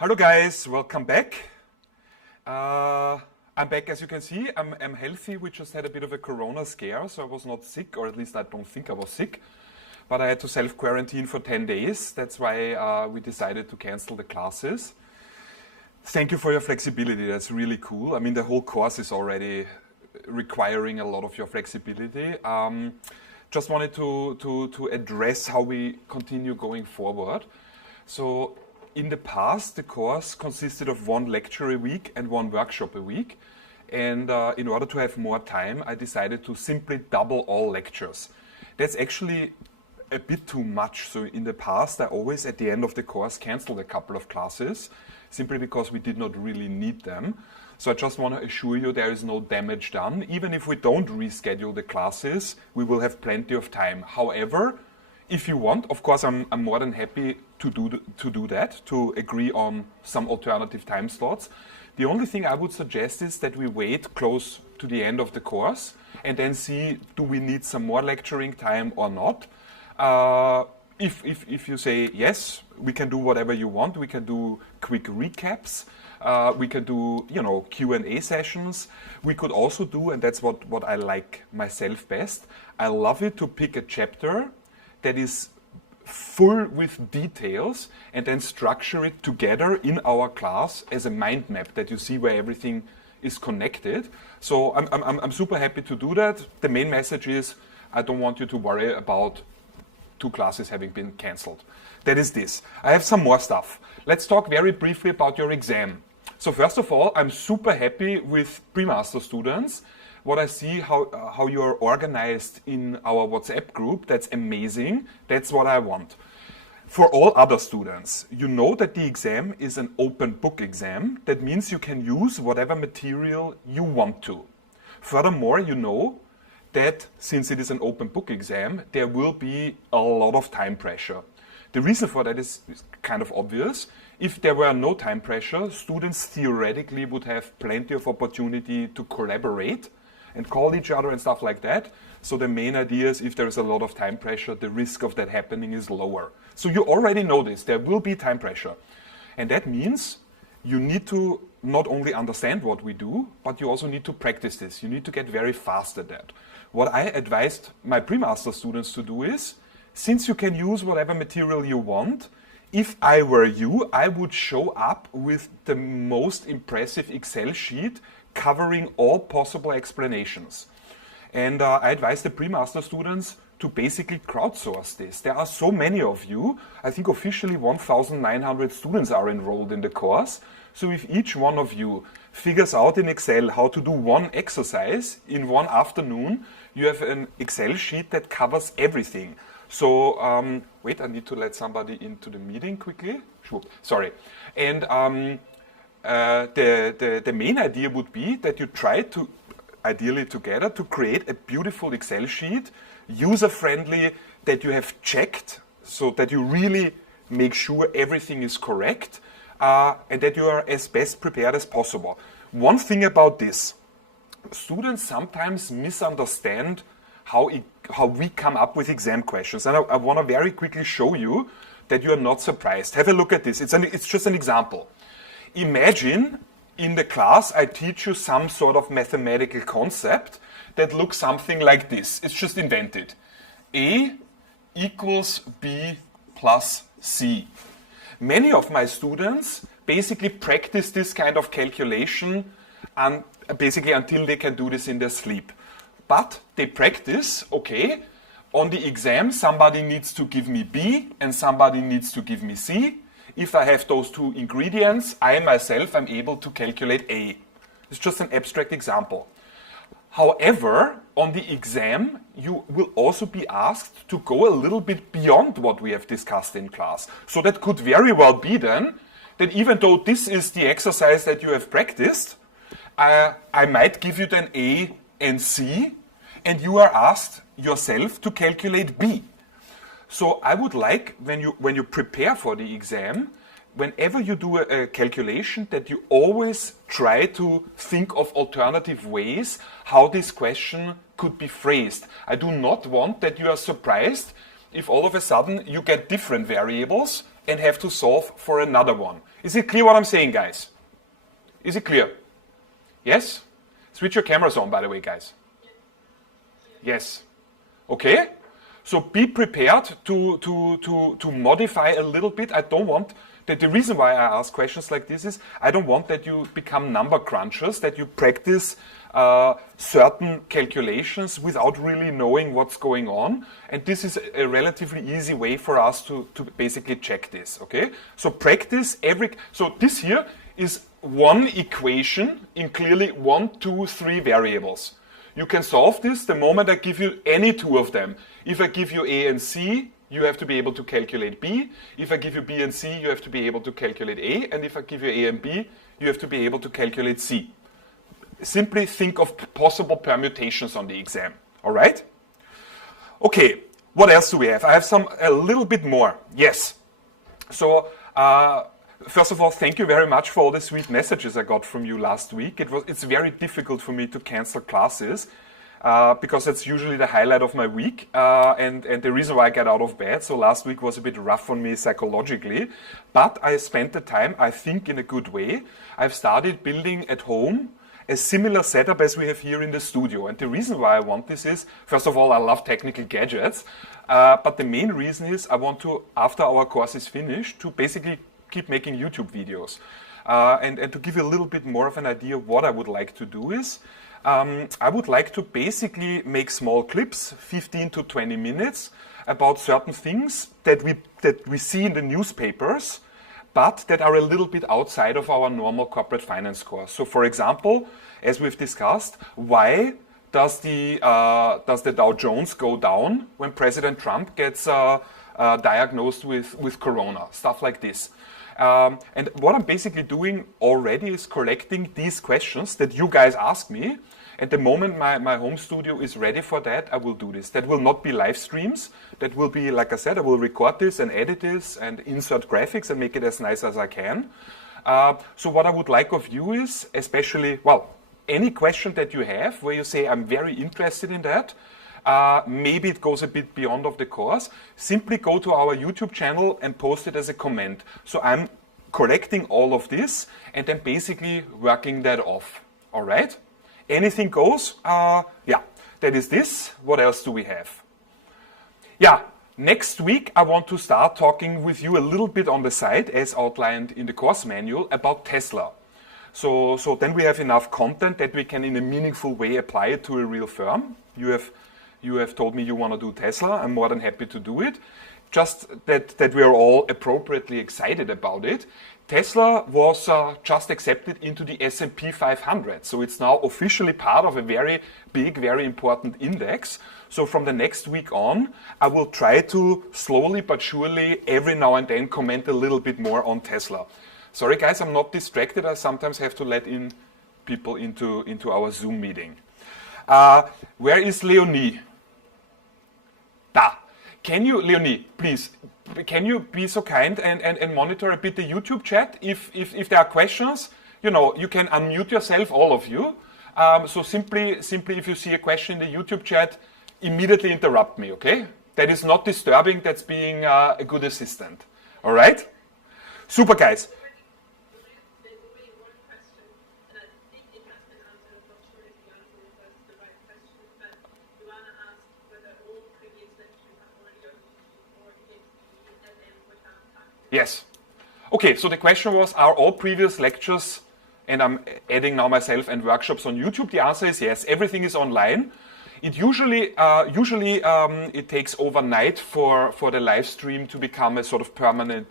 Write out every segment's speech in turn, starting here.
Hello guys, welcome back. I'm back, as you can see. I'm healthy. We just had a bit of a corona scare, so I was not sick, or at least I don't think I was sick. But I had to self-quarantine for 10 days. That's why we decided to cancel the classes. Thank you for your flexibility. That's really cool. I mean, the whole course is already requiring a lot of your flexibility. Just wanted to address how we continue going forward. So in the past, the course consisted of one lecture a week and one workshop a week. And in order to have more time, I decided to simply double all lectures. That's actually a bit too much. So in the past, I always, at the end of the course, canceled a couple of classes, simply because we did not really need them. So I just want to assure you there is no damage done. Even if we don't reschedule the classes, we will have plenty of time. However, if you want, of course, I'm more than happy to do that, to agree on some alternative time slots. The only thing I would suggest is that we wait close to the end of the course and then see, do we need some more lecturing time or not? If you say yes, we can do whatever you want. We can do quick recaps. We can do, Q&A sessions. We could also do, and that's what I like myself best, I love it to pick a chapter that is full with details and then structure it together in our class as a mind map that you see where everything is connected. So I'm super happy to do that. The main message is I don't want you to worry about 2 classes having been cancelled. That is this. I have some more stuff. Let's talk very briefly about your exam. So first of all, I'm super happy with pre-master students. What I see, how you are organized in our WhatsApp group, that's amazing. That's what I want. For all other students, you know that the exam is an open book exam. That means you can use whatever material you want to. Furthermore, you know that since it is an open book exam, there will be a lot of time pressure. The reason for that is kind of obvious. If there were no time pressure, students theoretically would have plenty of opportunity to collaborate and call each other and stuff like that. So the main idea is if there is a lot of time pressure, the risk of that happening is lower. So you already know this, there will be time pressure. And that means you need to not only understand what we do, but you also need to practice this. You need to get very fast at that. What I advised my pre-master students to do is, since you can use whatever material you want, if I were you, I would show up with the most impressive Excel sheet covering all possible explanations. And I advise the pre-master students to basically crowdsource this. There are so many of you. I think officially 1,900 students are enrolled in the course. So if each one of you figures out in Excel how to do one exercise in one afternoon, you have an Excel sheet that covers everything. So, wait, I need to let somebody into the meeting quickly. Sure. Sorry. And the main idea would be that you try to, ideally together, to create a beautiful Excel sheet, user-friendly, that you have checked, so that you really make sure everything is correct, and that you are as best prepared as possible. One thing about this, students sometimes misunderstand how we come up with exam questions. And I want to very quickly show you that you are not surprised. Have a look at this. It's just an example. Imagine in the class I teach you some sort of mathematical concept that looks something like this. It's just invented. A equals B plus C. Many of my students basically practice this kind of calculation and basically until they can do this in their sleep. But they practice, okay, on the exam somebody needs to give me B and somebody needs to give me C. If I have those 2 ingredients, I myself am able to calculate A. It's just an abstract example. However, on the exam, you will also be asked to go a little bit beyond what we have discussed in class. So that could very well be then that even though this is the exercise that you have practiced, I might give you then A and C, and you are asked yourself to calculate B. So I would like, when you prepare for the exam, whenever you do a calculation, that you always try to think of alternative ways how this question could be phrased. I do not want that you are surprised if all of a sudden you get different variables and have to solve for another one. Is it clear what I'm saying, guys? Is it clear? Yes? Switch your cameras on, by the way, guys. Yes. Okay? So be prepared to modify a little bit. I don't want the reason why I ask questions like this is I don't want that you become number crunchers, that you practice certain calculations without really knowing what's going on. And this is a relatively easy way for us to basically check this. Okay? So practice so this here is one equation in clearly 1, 2, 3 variables. You can solve this the moment I give you any two of them. If I give you A and C, you have to be able to calculate B. If I give you B and C, you have to be able to calculate A. And if I give you A and B, you have to be able to calculate C. Simply think of possible permutations on the exam. All right? Okay, what else do we have? I have a little bit more. Yes. So, first of all, thank you very much for all the sweet messages I got from you last week. It's very difficult for me to cancel classes because that's usually the highlight of my week and the reason why I get out of bed. So last week was a bit rough on me psychologically, but I spent the time, I think, in a good way. I've started building at home a similar setup as we have here in the studio. And the reason why I want this is, first of all, I love technical gadgets, but the main reason is I want to, after our course is finished, to basically keep making YouTube videos. And to give you a little bit more of an idea of what I would like to do is, I would like to basically make small clips, 15 to 20 minutes, about certain things that we see in the newspapers, but that are a little bit outside of our normal corporate finance course. So for example, as we've discussed, why does the Dow Jones go down when President Trump gets diagnosed with corona? Stuff like this. And what I'm basically doing already is collecting these questions that you guys ask me. At the moment my home studio is ready for that, I will do this. That will not be live streams. That will be, like I said, I will record this and edit this and insert graphics and make it as nice as I can. So what I would like of you is, especially, well, any question that you have where you say, I'm very interested in that, maybe it goes a bit beyond of the course, simply go to our YouTube channel and post it as a comment. So I'm collecting all of this and then basically working that off. All right? Anything goes? Yeah, that is this. What else do we have? Yeah, next week I want to start talking with you a little bit on the side, as outlined in the course manual, about Tesla. So then we have enough content that we can in a meaningful way apply it to a real firm. You have told me you want to do Tesla. I'm more than happy to do it. Just that we are all appropriately excited about it. Tesla was just accepted into the S&P 500. So it's now officially part of a very big, very important index. So from the next week on, I will try to slowly but surely every now and then comment a little bit more on Tesla. Sorry guys, I'm not distracted. I sometimes have to let in people into our Zoom meeting. Where is Leonie? Da. Can you, Leonie, please, can you be so kind and monitor a bit the YouTube chat? If there are questions, you know, you can unmute yourself, all of you. So simply if you see a question in the YouTube chat, immediately interrupt me, okay? That is not disturbing, that's being a good assistant. All right? Super, guys. Yes. Okay, so the question was, are all previous lectures, and I'm adding now myself, and workshops on YouTube? The answer is yes, everything is online. It usually it takes overnight for the live stream to become a sort of permanent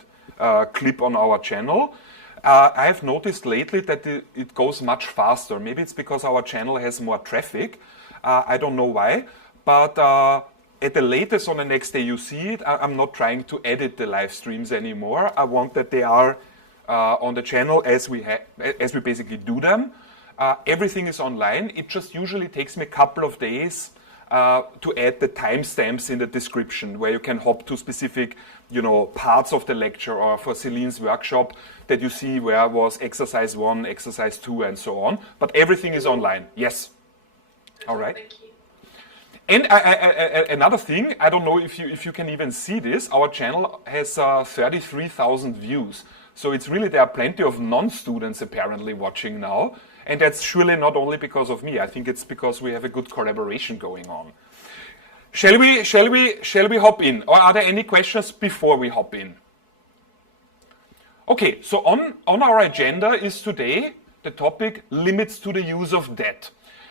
clip on our channel. I have noticed lately that it goes much faster. Maybe it's because our channel has more traffic. I don't know why, but at the latest on the next day you see it. I'm not trying to edit the live streams anymore. I want that they are on the channel as we basically do them. Everything is online. It just usually takes me a couple of days to add the timestamps in the description where you can hop to specific, you know, parts of the lecture, or for Celine's workshop that you see where was exercise 1, exercise 2 and so on. But everything is online. Yes. All right. Thank you. And another thing, I don't know if you can even see this, our channel has 33,000 views. So it's really, there are plenty of non-students apparently watching now. And that's surely not only because of me. I think it's because we have a good collaboration going on. Shall we hop in? Or are there any questions before we hop in? Okay, so on our agenda is today the topic limits to the use of debt.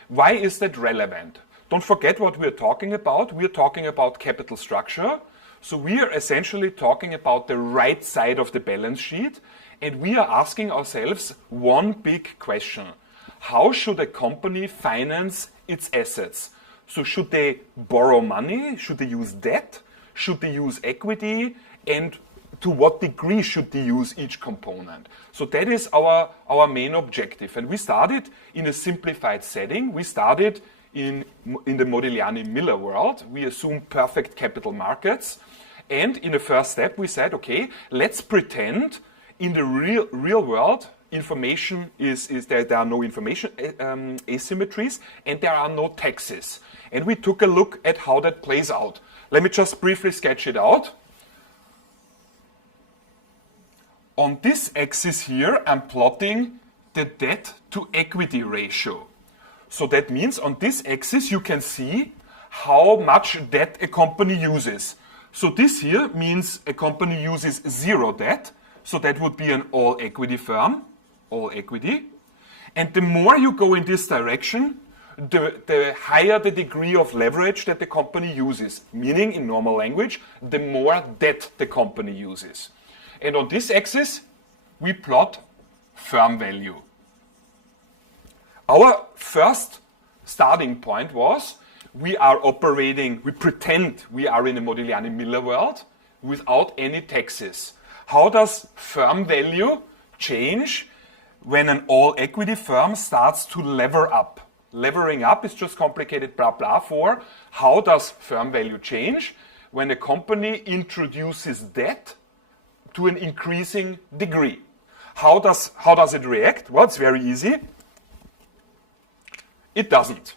Why is that relevant? Don't forget what we're talking about. We're talking about capital structure. So we are essentially talking about the right side of the balance sheet. And we are asking ourselves one big question. How should a company finance its assets? So should they borrow money? Should they use debt? Should they use equity? And to what degree should they use each component? So that is our main objective. And we started in a simplified setting. We started in the Modigliani Miller world. We assume perfect capital markets. And in the first step, we said, okay, let's pretend in the real world, information is there are no information asymmetries and there are no taxes. And we took a look at how that plays out. Let me just briefly sketch it out. On this axis here, I'm plotting the debt to equity ratio. So that means on this axis, you can see how much debt a company uses. So this here means a company uses zero debt. So that would be an all equity firm, all equity. And the more you go in this direction, the higher the degree of leverage that the company uses. Meaning, in normal language, the more debt the company uses. And on this axis, we plot firm value. Our first starting point was we pretend we are in a Modigliani Miller world without any taxes. How does firm value change when an all equity firm starts to lever up? Levering up is just complicated blah blah for how does firm value change when a company introduces debt to an increasing degree. How does it react? Well, it's very easy. It doesn't.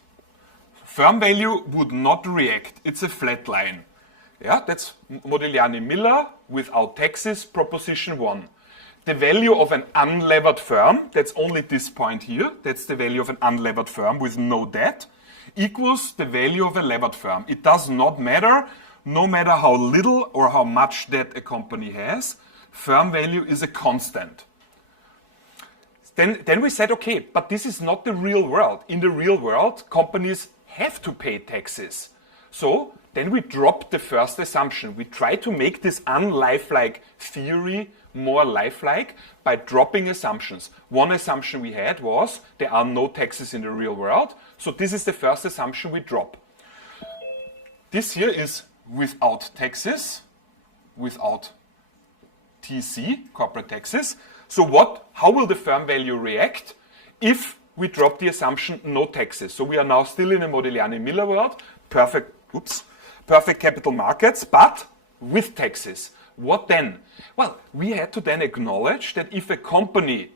Firm value would not react. It's a flat line. Yeah, that's Modigliani Miller without taxes, proposition 1. The value of an unlevered firm, that's only this point here, that's the value of an unlevered firm with no debt, equals the value of a levered firm. It does not matter, no matter how little or how much debt a company has, firm value is a constant. Then we said, okay, but this is not the real world. In the real world, companies have to pay taxes. So then we dropped the first assumption. We try to make this unlifelike theory more lifelike by dropping assumptions. One assumption we had was there are no taxes in the real world. So this is the first assumption we drop. This here is without taxes, without TC, corporate taxes. So how will the firm value react if we drop the assumption no taxes? So we are now still in a Modigliani Miller world, perfect capital markets, but with taxes. What then? Well, we had to then acknowledge that if a company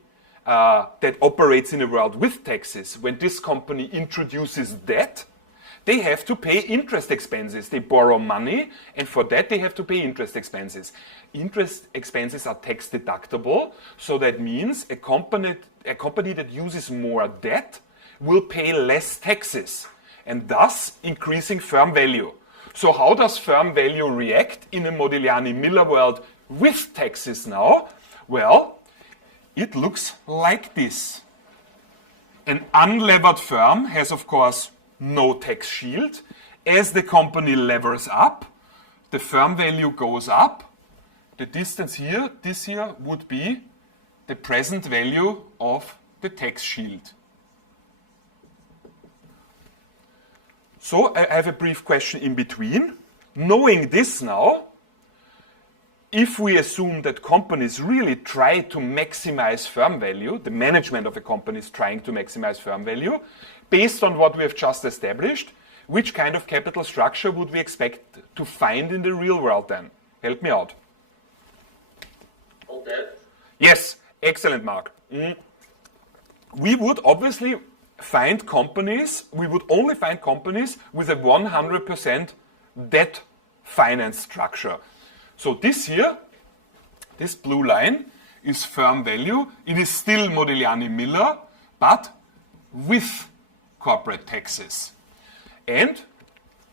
that operates in a world with taxes, when this company introduces debt, they have to pay interest expenses. They borrow money, and for that they have to pay interest expenses. Interest expenses are tax deductible, so that means a company that uses more debt will pay less taxes, and thus increasing firm value. So how does firm value react in a Modigliani Miller world with taxes now? Well, it looks like this. An unlevered firm has, of course, no tax shield. As the company levers up, the firm value goes up. The distance here, this here, would be the present value of the tax shield. So I have a brief question in between. Knowing this now, if we assume that companies really try to maximize firm value, the management of a company is trying to maximize firm value, based on what we have just established, which kind of capital structure would we expect to find in the real world then? Help me out. All debt? Yes, excellent, Mark. We would obviously find companies, we would only find companies with a 100% debt finance structure. So this here, this blue line is firm value. It is still Modigliani Miller, but with corporate taxes. And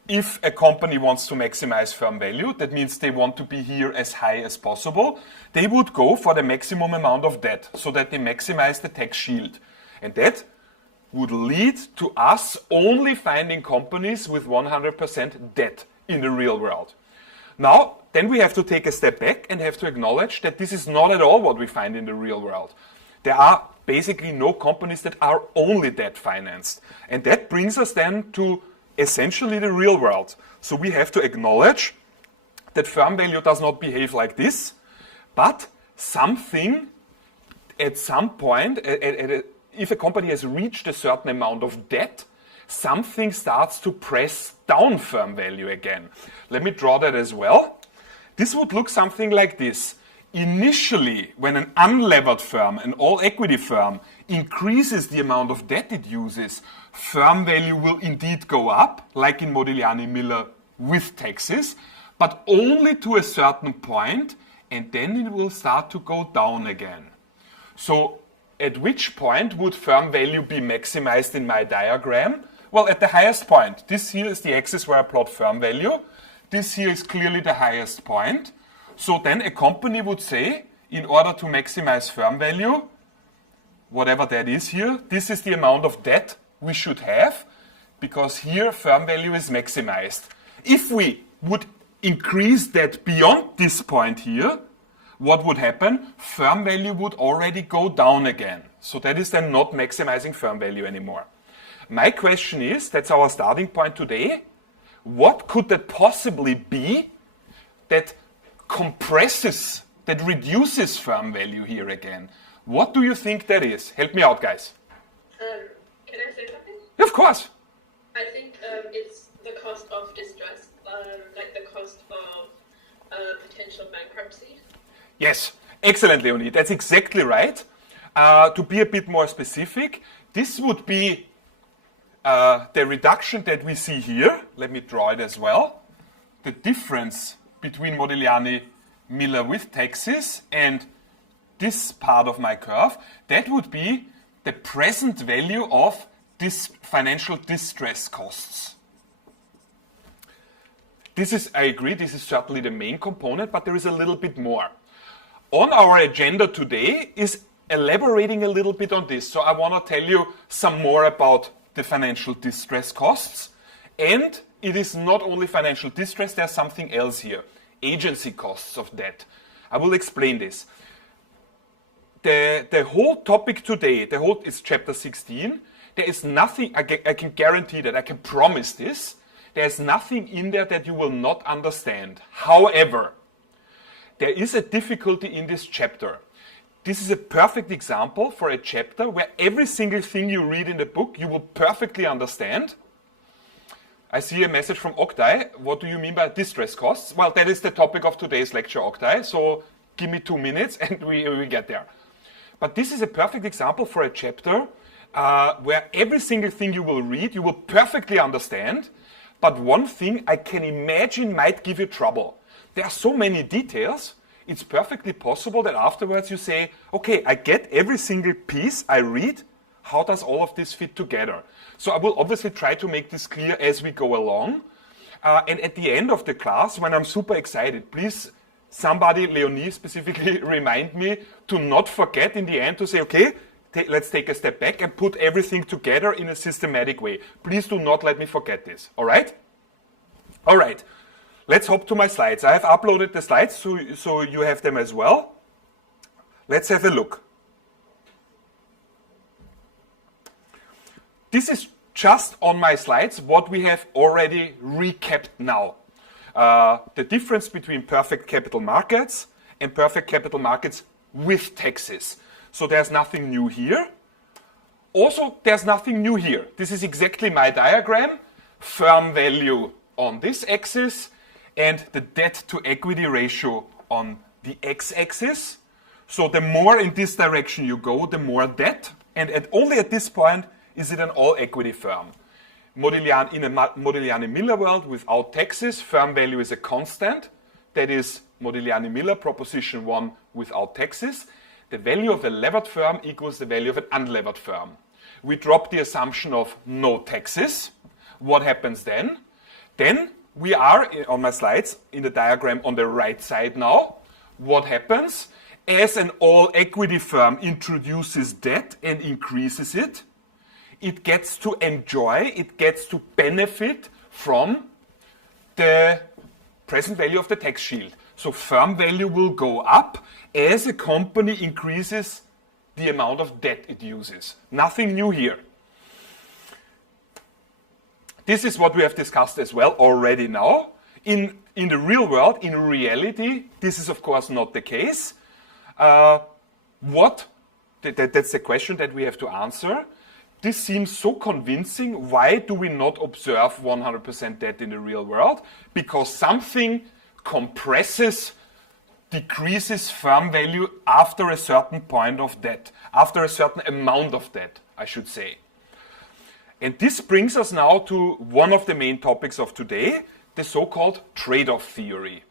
if a company wants to maximize firm value, that means they want to be here as high as possible, they would go for the maximum amount of debt so that they maximize the tax shield. And that would lead to us only finding companies with 100% debt in the real world. Now, then we have to take a step back and have to acknowledge that this is not at all what we find in the real world. There are basically no companies that are only debt financed. And that brings us then to essentially the real world. So we have to acknowledge that firm value does not behave like this, but something at some point, if a company has reached a certain amount of debt, something starts to press down firm value again. Let me draw that as well. This would look something like this. Initially, when an unlevered firm, an all-equity firm, increases the amount of debt it uses, firm value will indeed go up, like in Modigliani Miller with taxes, but only to a certain point, and then it will start to go down again. So at which point would firm value be maximized in my diagram? Well, at the highest point. This here is the axis where I plot firm value. This here is clearly the highest point. So then a company would say, in order to maximize firm value, whatever that is here, this is the amount of debt we should have, because here firm value is maximized. If we would increase that beyond this point here, what would happen? Firm value would already go down again. So that is then not maximizing firm value anymore. My question is, that's our starting point today, what could that possibly be that compresses, that reduces firm value here again? What do you think that is? Help me out, guys. Can I say something? Of course. I think it's the cost of distress, like the cost of potential bankruptcy. Yes, excellent, Leonie. That's exactly right. To be a bit more specific, this would be the reduction that we see here. Let me draw it as well. The difference between Modigliani Miller with taxes and this part of my curve, that would be the present value of this financial distress costs. This is, I agree, this is certainly the main component, but there is a little bit more. On our agenda today is elaborating a little bit on this. So I want to tell you some more about the financial distress costs. And it is not only financial distress, there's something else here. Agency costs of debt. I will explain this. The whole topic today, it's chapter 16. There is nothing, I can guarantee that, I can promise this. There's nothing in there that you will not understand. However, there is a difficulty in this chapter. This is a perfect example for a chapter where every single thing you read in the book you will perfectly understand. I see a message from Oktay. What do you mean by distress costs? Well, that is the topic of today's lecture, Oktay. So give me 2 minutes and we get there. But this is a perfect example for a chapter where every single thing you will read you will perfectly understand. But one thing I can imagine might give you trouble. There are so many details, it's perfectly possible that afterwards you say, okay, I get every single piece I read, how does all of this fit together? So I will obviously try to make this clear as we go along. And at the end of the class, when I'm super excited, please, somebody, Leonie specifically, remind me to not forget in the end to say, okay, let's take a step back and put everything together in a systematic way. Please do not let me forget this, all right? All right. Let's hop to my slides. I have uploaded the slides so you have them as well. Let's have a look. This is just on my slides what we have already recapped now. The difference between perfect capital markets and perfect capital markets with taxes. So there's nothing new here. Also, there's nothing new here. This is exactly my diagram. Firm value on this axis and the debt to equity ratio on the x-axis. So the more in this direction you go, the more debt. And only at this point, Is it an all-equity firm? In a Modigliani Miller world without taxes, firm value is a constant. That is Modigliani Miller proposition 1 without taxes. The value of a levered firm equals the value of an unlevered firm. We drop the assumption of no taxes. What happens then? Then we are, on my slides, in the diagram on the right side now. What happens? As an all-equity firm introduces debt and increases it, it gets to enjoy, it gets to benefit from the present value of the tax shield. So firm value will go up as a company increases the amount of debt it uses. Nothing new here. This is what we have discussed as well already now. In the real world, in reality, this is of course not the case. That's the question that we have to answer. This seems so convincing. Why do we not observe 100% debt in the real world? Because something compresses, decreases firm value after a certain point of debt, after a certain amount of debt, I should say. And this brings us now to one of the main topics of today, the so-called trade-off theory.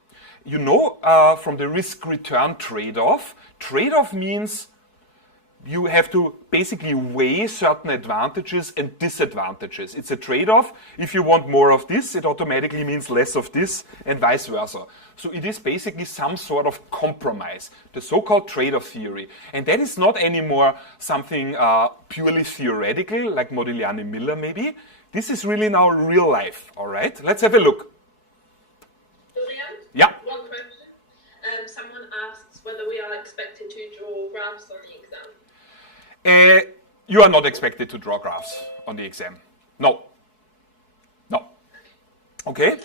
You know from the risk-return trade-off, trade-off means you have to basically weigh certain advantages and disadvantages. It's a trade-off. If you want more of this, it automatically means less of this, and vice versa. So it is basically some sort of compromise, the so-called trade-off theory. And that is not anymore something purely theoretical, like Modigliani Miller maybe. This is really now real life, all right? Let's have a look. Julian? Yeah. One question. Someone asks whether we are expected to draw graphs on the exam. You are not expected to draw graphs on the exam. No. No. Okay?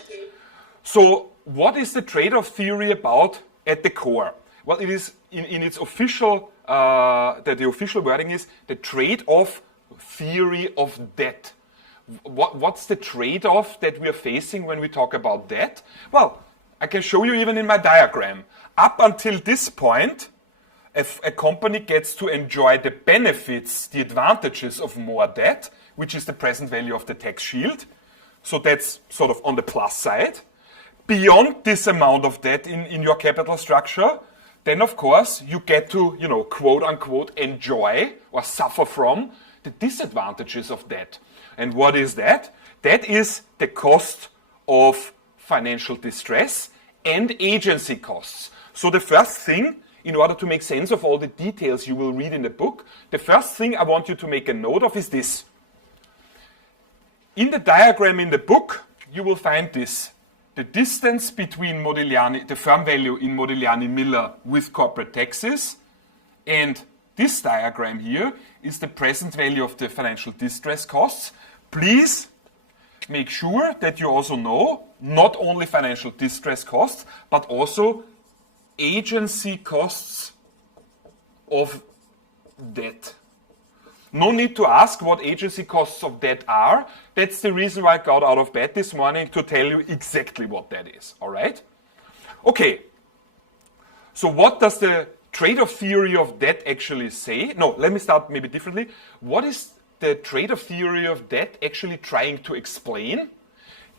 So what is the trade-off theory about at the core? Well, it is in its official, the official wording is the trade-off theory of debt. What's the trade-off that we are facing when we talk about debt? Well, I can show you even in my diagram. Up until this point, if a company gets to enjoy the benefits, the advantages of more debt, which is the present value of the tax shield. So that's sort of on the plus side. Beyond this amount of debt in your capital structure, then of course you get to, quote unquote, enjoy or suffer from the disadvantages of debt. And what is that? That is the cost of financial distress and agency costs. So the first thing, in order to make sense of all the details you will read in the book, the first thing I want you to make a note of is this. In the diagram in the book, you will find this. The distance between the firm value in Modigliani Miller with corporate taxes, and this diagram here is the present value of the financial distress costs. Please make sure that you also know not only financial distress costs, but also agency costs of debt. No need to ask what agency costs of debt are. That's the reason why I got out of bed this morning, to tell you exactly what that is. All right? Okay. So what does the trade-off theory of debt actually say? No, let me start maybe differently. What is the trade-off theory of debt actually trying to explain?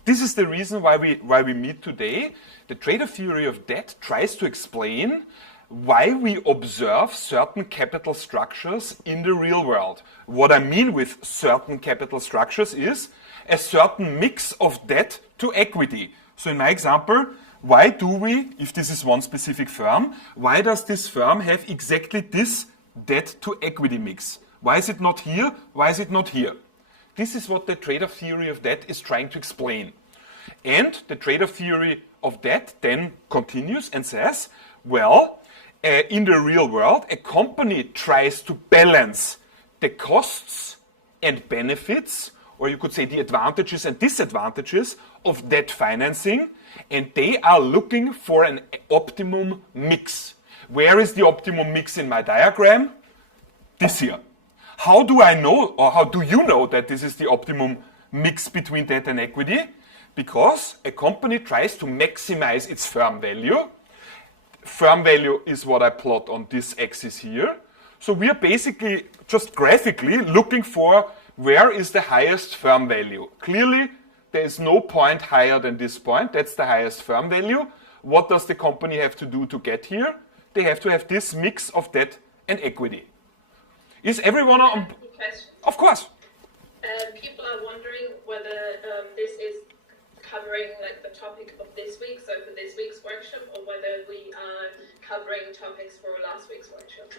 This is the reason why we meet today. The trade-off theory of debt tries to explain why we observe certain capital structures in the real world. What I mean with certain capital structures is a certain mix of debt to equity. So in my example, why do we, if this is one specific firm, why does this firm have exactly this debt to equity mix? Why is it not here? Why is it not here? This is what the trade-off theory of debt is trying to explain. And the trade-off theory of debt then continues and says, well, in the real world, a company tries to balance the costs and benefits, or you could say the advantages and disadvantages of debt financing, and they are looking for an optimum mix. Where is the optimum mix in my diagram? This here. How do I know, or how do you know that this is the optimum mix between debt and equity? Because a company tries to maximize its firm value. Firm value is what I plot on this axis here. So we are basically just graphically looking for where is the highest firm value? Clearly, there is no point higher than this point. That's the highest firm value. What does the company have to do to get here? They have to have this mix of debt and equity. Is everyone on? Question. Of course. People are wondering whether this is covering like the topic of this week, so for this week's workshop, or whether we are covering topics for last week's workshop.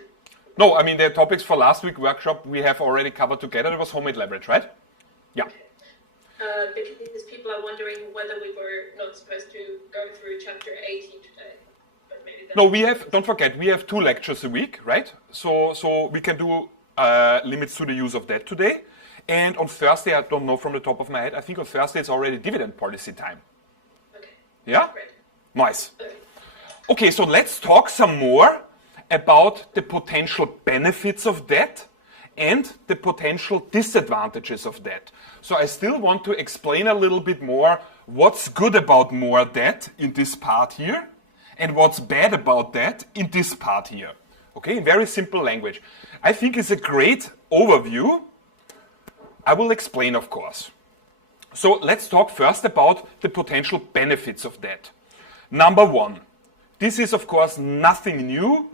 No, I mean the topics for last week's workshop we have already covered together. It was homemade leverage, right? Yeah. Okay. Because people are wondering whether we were not supposed to go through chapter 18 today. But maybe No, we have, don't forget, we have 2 lectures a week, right? So we can do limits to the use of debt today. And on Thursday, I don't know from the top of my head, I think on Thursday it's already dividend policy time. Okay. Yeah? Great. Nice. Okay. Okay, so let's talk some more about the potential benefits of debt and the potential disadvantages of debt. So I still want to explain a little bit more what's good about more debt in this part here and what's bad about debt in this part here. Okay, in very simple language. I think it's a great overview. I will explain, of course. So let's talk first about the potential benefits of debt. Number 1, this is of course nothing new.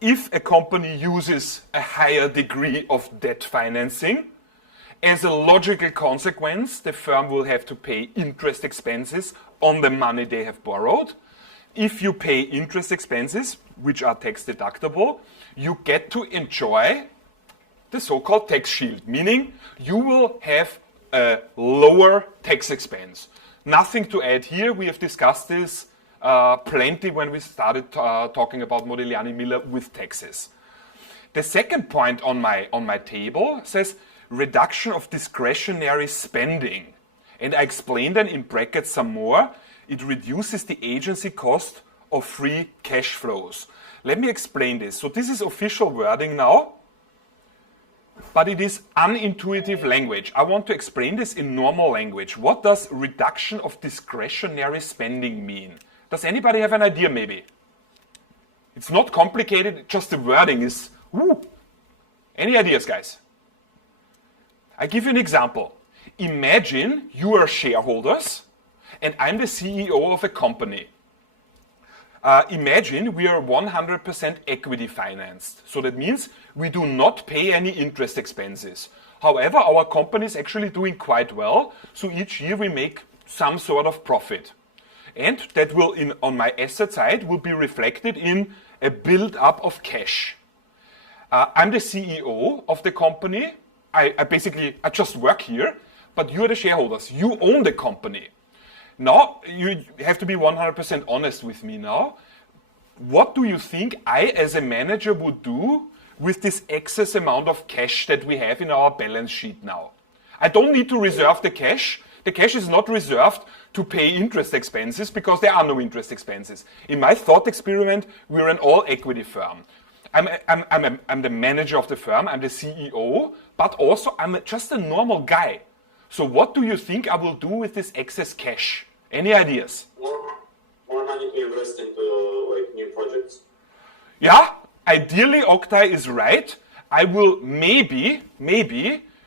If a company uses a higher degree of debt financing, as a logical consequence, the firm will have to pay interest expenses on the money they have borrowed. If you pay interest expenses, which are tax deductible, you get to enjoy the so-called tax shield, meaning you will have a lower tax expense. Nothing to add here. We have discussed this plenty when we started talking about Modigliani Miller with taxes. The second point on my table says reduction of discretionary spending. And I explained then in brackets some more. It reduces the agency cost of free cash flows. Let me explain this. So this is official wording now, but it is unintuitive language. I want to explain this in normal language. What does reduction of discretionary spending mean? Does anybody have an idea maybe? It's not complicated, just the wording is, woo. Any ideas, guys? I give you an example. Imagine you are shareholders and I'm the CEO of a company. Imagine we are 100% equity financed. So that means we do not pay any interest expenses. However, our company is actually doing quite well. So each year we make some sort of profit. And that will, on my asset side, will be reflected in a build-up of cash. I'm the CEO of the company. I just work here, but you're the shareholders. You own the company. Now, you have to be 100% honest with me now. What do you think I, as a manager, would do with this excess amount of cash that we have in our balance sheet now? I don't need to reserve the cash. The cash is not reserved to pay interest expenses because there are no interest expenses. In my thought experiment, we're an all-equity firm. I'm the manager of the firm, I'm the CEO, but also I'm just a normal guy. So what do you think I will do with this excess cash? Any ideas? More money to invest into like new projects. Yeah, ideally Oktay is right. I will maybe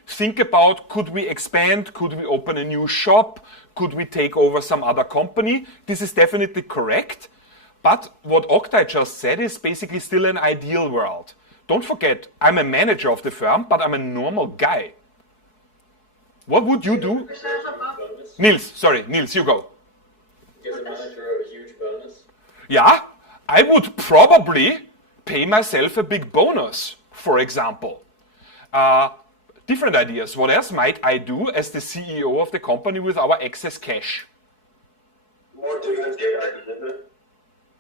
think about, could we expand? Could we open a new shop? Could we take over some other company? This is definitely correct. But what Oktay just said is basically still an ideal world. Don't forget, I'm a manager of the firm, but I'm a normal guy. What would you do? Niels, you go. Give the manager a huge bonus. Yeah, I would probably pay myself a big bonus, for example. Different ideas. What else might I do as the CEO of the company with our excess cash? More dividends.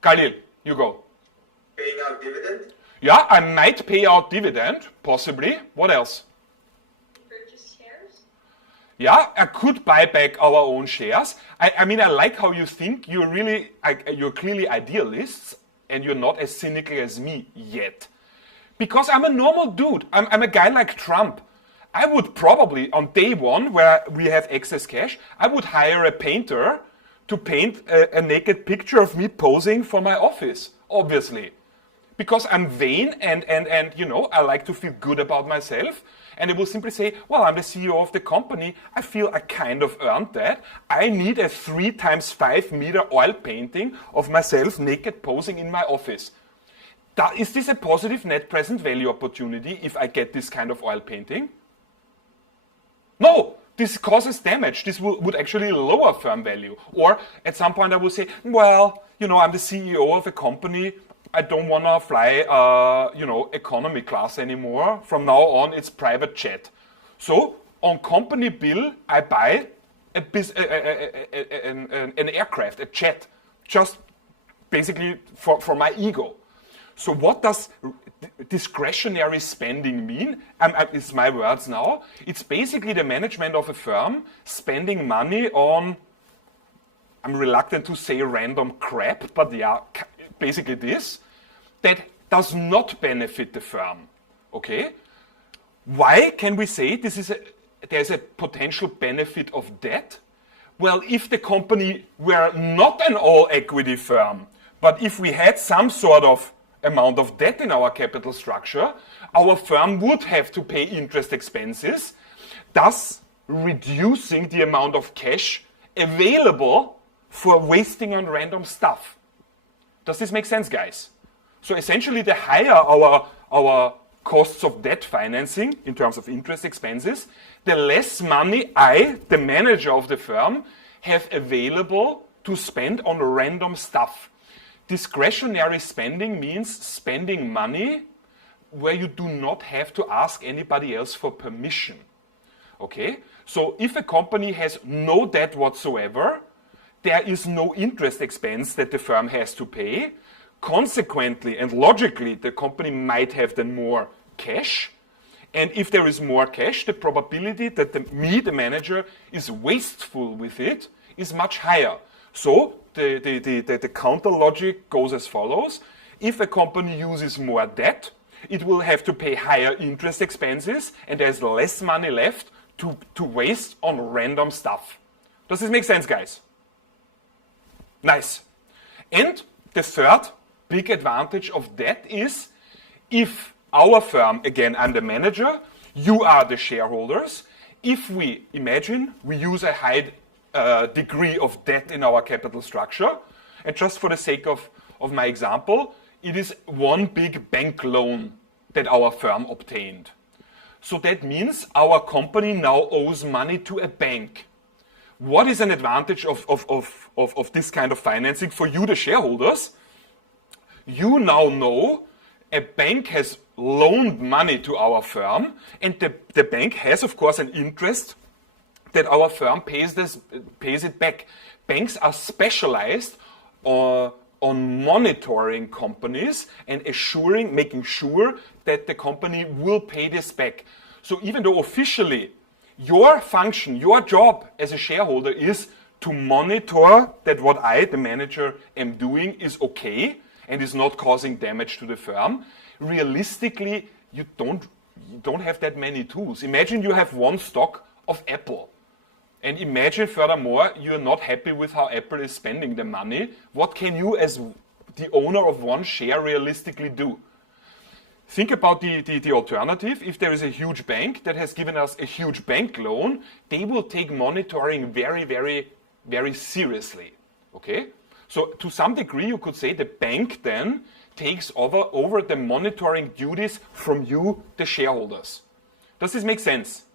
Khalil, you go. Paying out dividend. Yeah, I might pay out dividend, possibly. What else? Purchase shares? Yeah, I could buy back our own shares. I mean, I like how you think. You're clearly idealists, and you're not as cynical as me yet. Because I'm a normal dude. I'm a guy like Trump. I would probably, on day one, where we have excess cash, I would hire a painter to paint a naked picture of me posing for my office, obviously. because I'm vain and I like to feel good about myself. And I will simply say, well, I'm the CEO of the company. I feel I kind of earned that. I need a 3 times 5 meter oil painting of myself naked posing in my office. Is this a positive net present value opportunity if I get this kind of oil painting? No, this causes damage. This would actually lower firm value. Or at some point I will say, well, I'm the CEO of a company. I don't want to fly, economy class anymore. From now on, it's private jet. So on company bill, I buy an aircraft, a jet, just basically for my ego. So what does discretionary spending mean? It's my words now. It's basically the management of a firm spending money on, I'm reluctant to say random crap, but yeah, basically this, that does not benefit the firm. Okay? Why can we say there's a potential benefit of debt? Well, if the company were not an all-equity firm, but if we had some sort of amount of debt in our capital structure, our firm would have to pay interest expenses, thus reducing the amount of cash available for wasting on random stuff. Does this make sense, guys? So essentially, the higher our costs of debt financing in terms of interest expenses, the less money I, the manager of the firm, have available to spend on random stuff. Discretionary spending means spending money where you do not have to ask anybody else for permission. Okay? So if a company has no debt whatsoever, there is no interest expense that the firm has to pay. Consequently and logically, the company might have then more cash. And if there is more cash, the probability that the manager, is wasteful with it is much higher. So the counter logic goes as follows. If a company uses more debt, it will have to pay higher interest expenses and there's less money left to waste on random stuff. Does this make sense, guys? Nice. And the third big advantage of debt is if our firm, again, I'm the manager, you are the shareholders. If we imagine we use a high degree of debt in our capital structure, and just for the sake of my example, it is one big bank loan that our firm obtained. So that means our company now owes money to a bank. What is an advantage of this kind of financing for you, the shareholders? You now know a bank has loaned money to our firm, and the bank has, of course, an interest that our firm pays it back. Banks are specialized on monitoring companies and making sure that the company will pay this back. So even though officially your function, your job as a shareholder is to monitor that what I, the manager, am doing is okay and is not causing damage to the firm, realistically, you don't have that many tools. Imagine you have one stock of Apple. And imagine furthermore, you're not happy with how Apple is spending the money. What can you as the owner of one share realistically do? Think about the alternative. If there is a huge bank that has given us a huge bank loan, they will take monitoring very, very, very seriously. Okay? So to some degree, you could say the bank then takes over the monitoring duties from you, the shareholders. Does this make sense?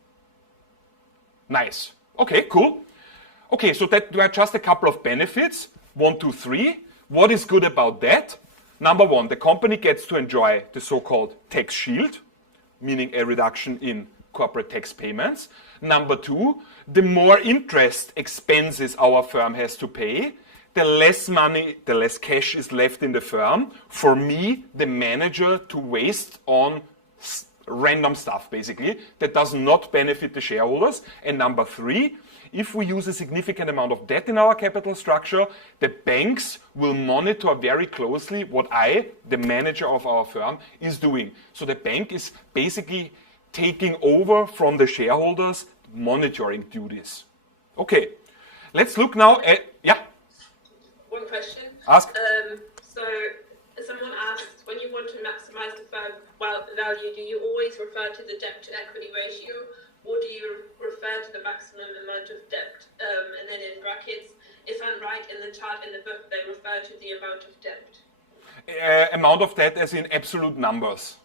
Nice. Okay, cool. Okay, so that there are just a couple of benefits. 1, 2, 3. What is good about that? Number one, the company gets to enjoy the so-called tax shield, meaning a reduction in corporate tax payments. Number two, the more interest expenses our firm has to pay, the less money, the less cash is left in the firm for me, the manager, to waste on random stuff, basically, that does not benefit the shareholders. And number three, if we use a significant amount of debt in our capital structure, the banks will monitor very closely what I, the manager of our firm, is doing. So the bank is basically taking over from the shareholders' monitoring duties. Okay, let's look now at, yeah? One question. Ask. So someone asked when you want to maximize the firm value, do you always refer to the debt to equity ratio, or do you refer to the maximum amount of debt? And then in brackets, if I'm right in the chart in the book, they refer to the amount of debt. Amount of debt as in absolute numbers.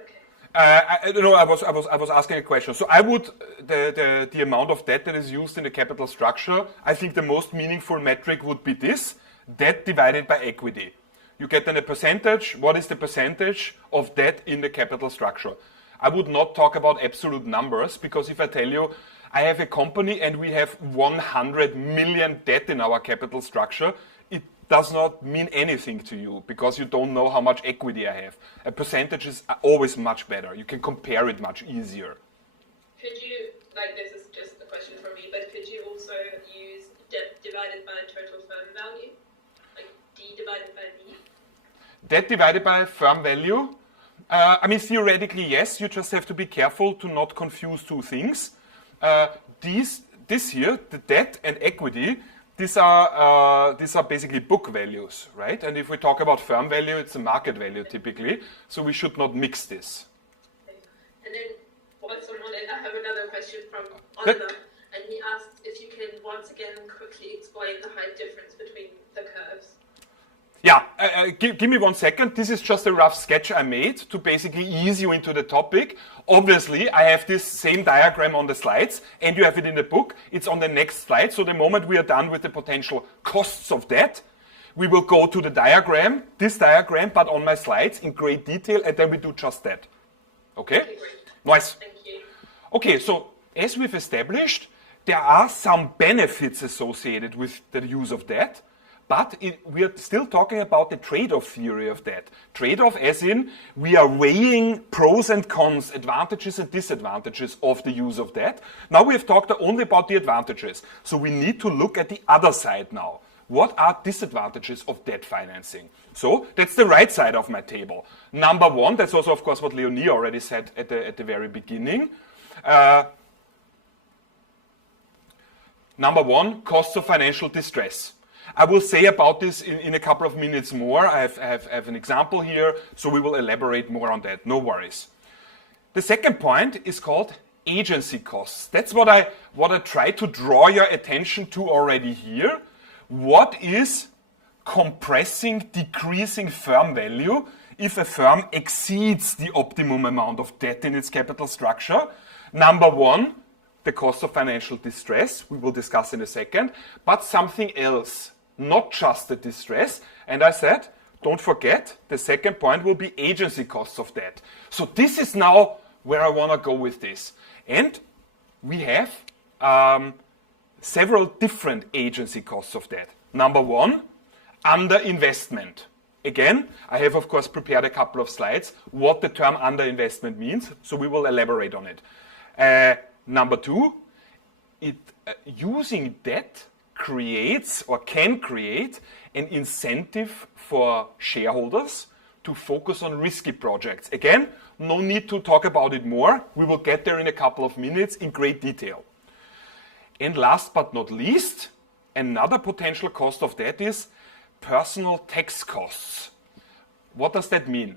Okay. I was asking a question. So I would, the amount of debt that is used in the capital structure, I think the most meaningful metric would be this, debt divided by equity. You get then a percentage, what is the percentage of debt in the capital structure? I would not talk about absolute numbers, because if I tell you, I have a company and we have 100 million debt in our capital structure, it does not mean anything to you, because you don't know how much equity I have. A percentage is always much better. You can compare it much easier. Could you, this is just a question from me, but could you also use debt divided by total firm value? Like D divided by B? Debt divided by firm value? Theoretically, yes. You just have to be careful to not confuse two things. This here, the debt and equity, these are basically book values, right? And if we talk about firm value, it's a market value typically. So we should not mix this. And then I have another question from Oliver, and he asked if you can once again quickly explain the height difference between the curves. Yeah, give me 1 second. This is just a rough sketch I made to basically ease you into the topic. Obviously, I have this same diagram on the slides, and you have it in the book. It's on the next slide. So the moment we are done with the potential costs of debt, we will go to the diagram, this diagram, but on my slides in great detail, and then we do just that. Okay? Okay, great. Nice. Thank you. Okay, so as we've established, there are some benefits associated with the use of debt. But we are still talking about the trade-off theory of debt. Trade-off as in we are weighing pros and cons, advantages and disadvantages of the use of debt. Now we have talked only about the advantages. So we need to look at the other side now. What are disadvantages of debt financing? So that's the right side of my table. Number one, that's also of course what Leonie already said at the very beginning. Number one, costs of financial distress. I will say about this in a couple of minutes more. I have an example here, so we will elaborate more on that. No worries. The second point is called agency costs. That's what I try to draw your attention to already here. What is compressing, decreasing firm value if a firm exceeds the optimum amount of debt in its capital structure? Number one, the cost of financial distress, we will discuss in a second, but something else. Not just the distress. And I said, don't forget, the second point will be agency costs of debt. So this is now where I want to go with this. And we have several different agency costs of debt. Number one, underinvestment. Again, I have of course prepared a couple of slides what the term underinvestment means, so we will elaborate on it. Number two, using debt creates or can create an incentive for shareholders to focus on risky projects. Again, no need to talk about it more. We will get there in a couple of minutes in great detail. And last but not least, another potential cost of debt is personal tax costs. What does that mean?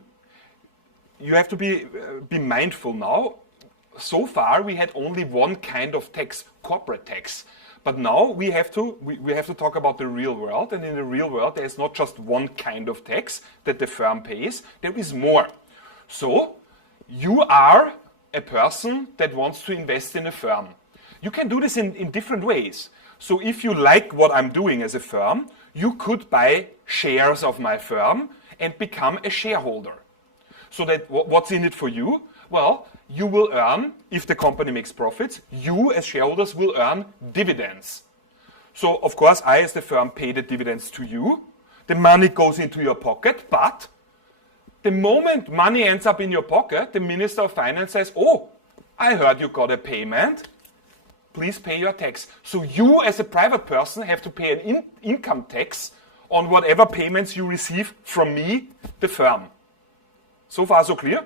You have to be mindful now. So far, we had only one kind of tax, corporate tax. But now we have to talk about the real world, and in the real world there is not just one kind of tax that the firm pays, there is more. So you are a person that wants to invest in a firm. You can do this in different ways. So if you like what I'm doing as a firm, you could buy shares of my firm and become a shareholder. So that what's in it for you? Well, you will earn, if the company makes profits, you as shareholders will earn dividends. So, of course, I as the firm pay the dividends to you. The money goes into your pocket, but the moment money ends up in your pocket, the Minister of Finance says, oh, I heard you got a payment. Please pay your tax. So you as a private person have to pay an income tax on whatever payments you receive from me, the firm. So far, so clear?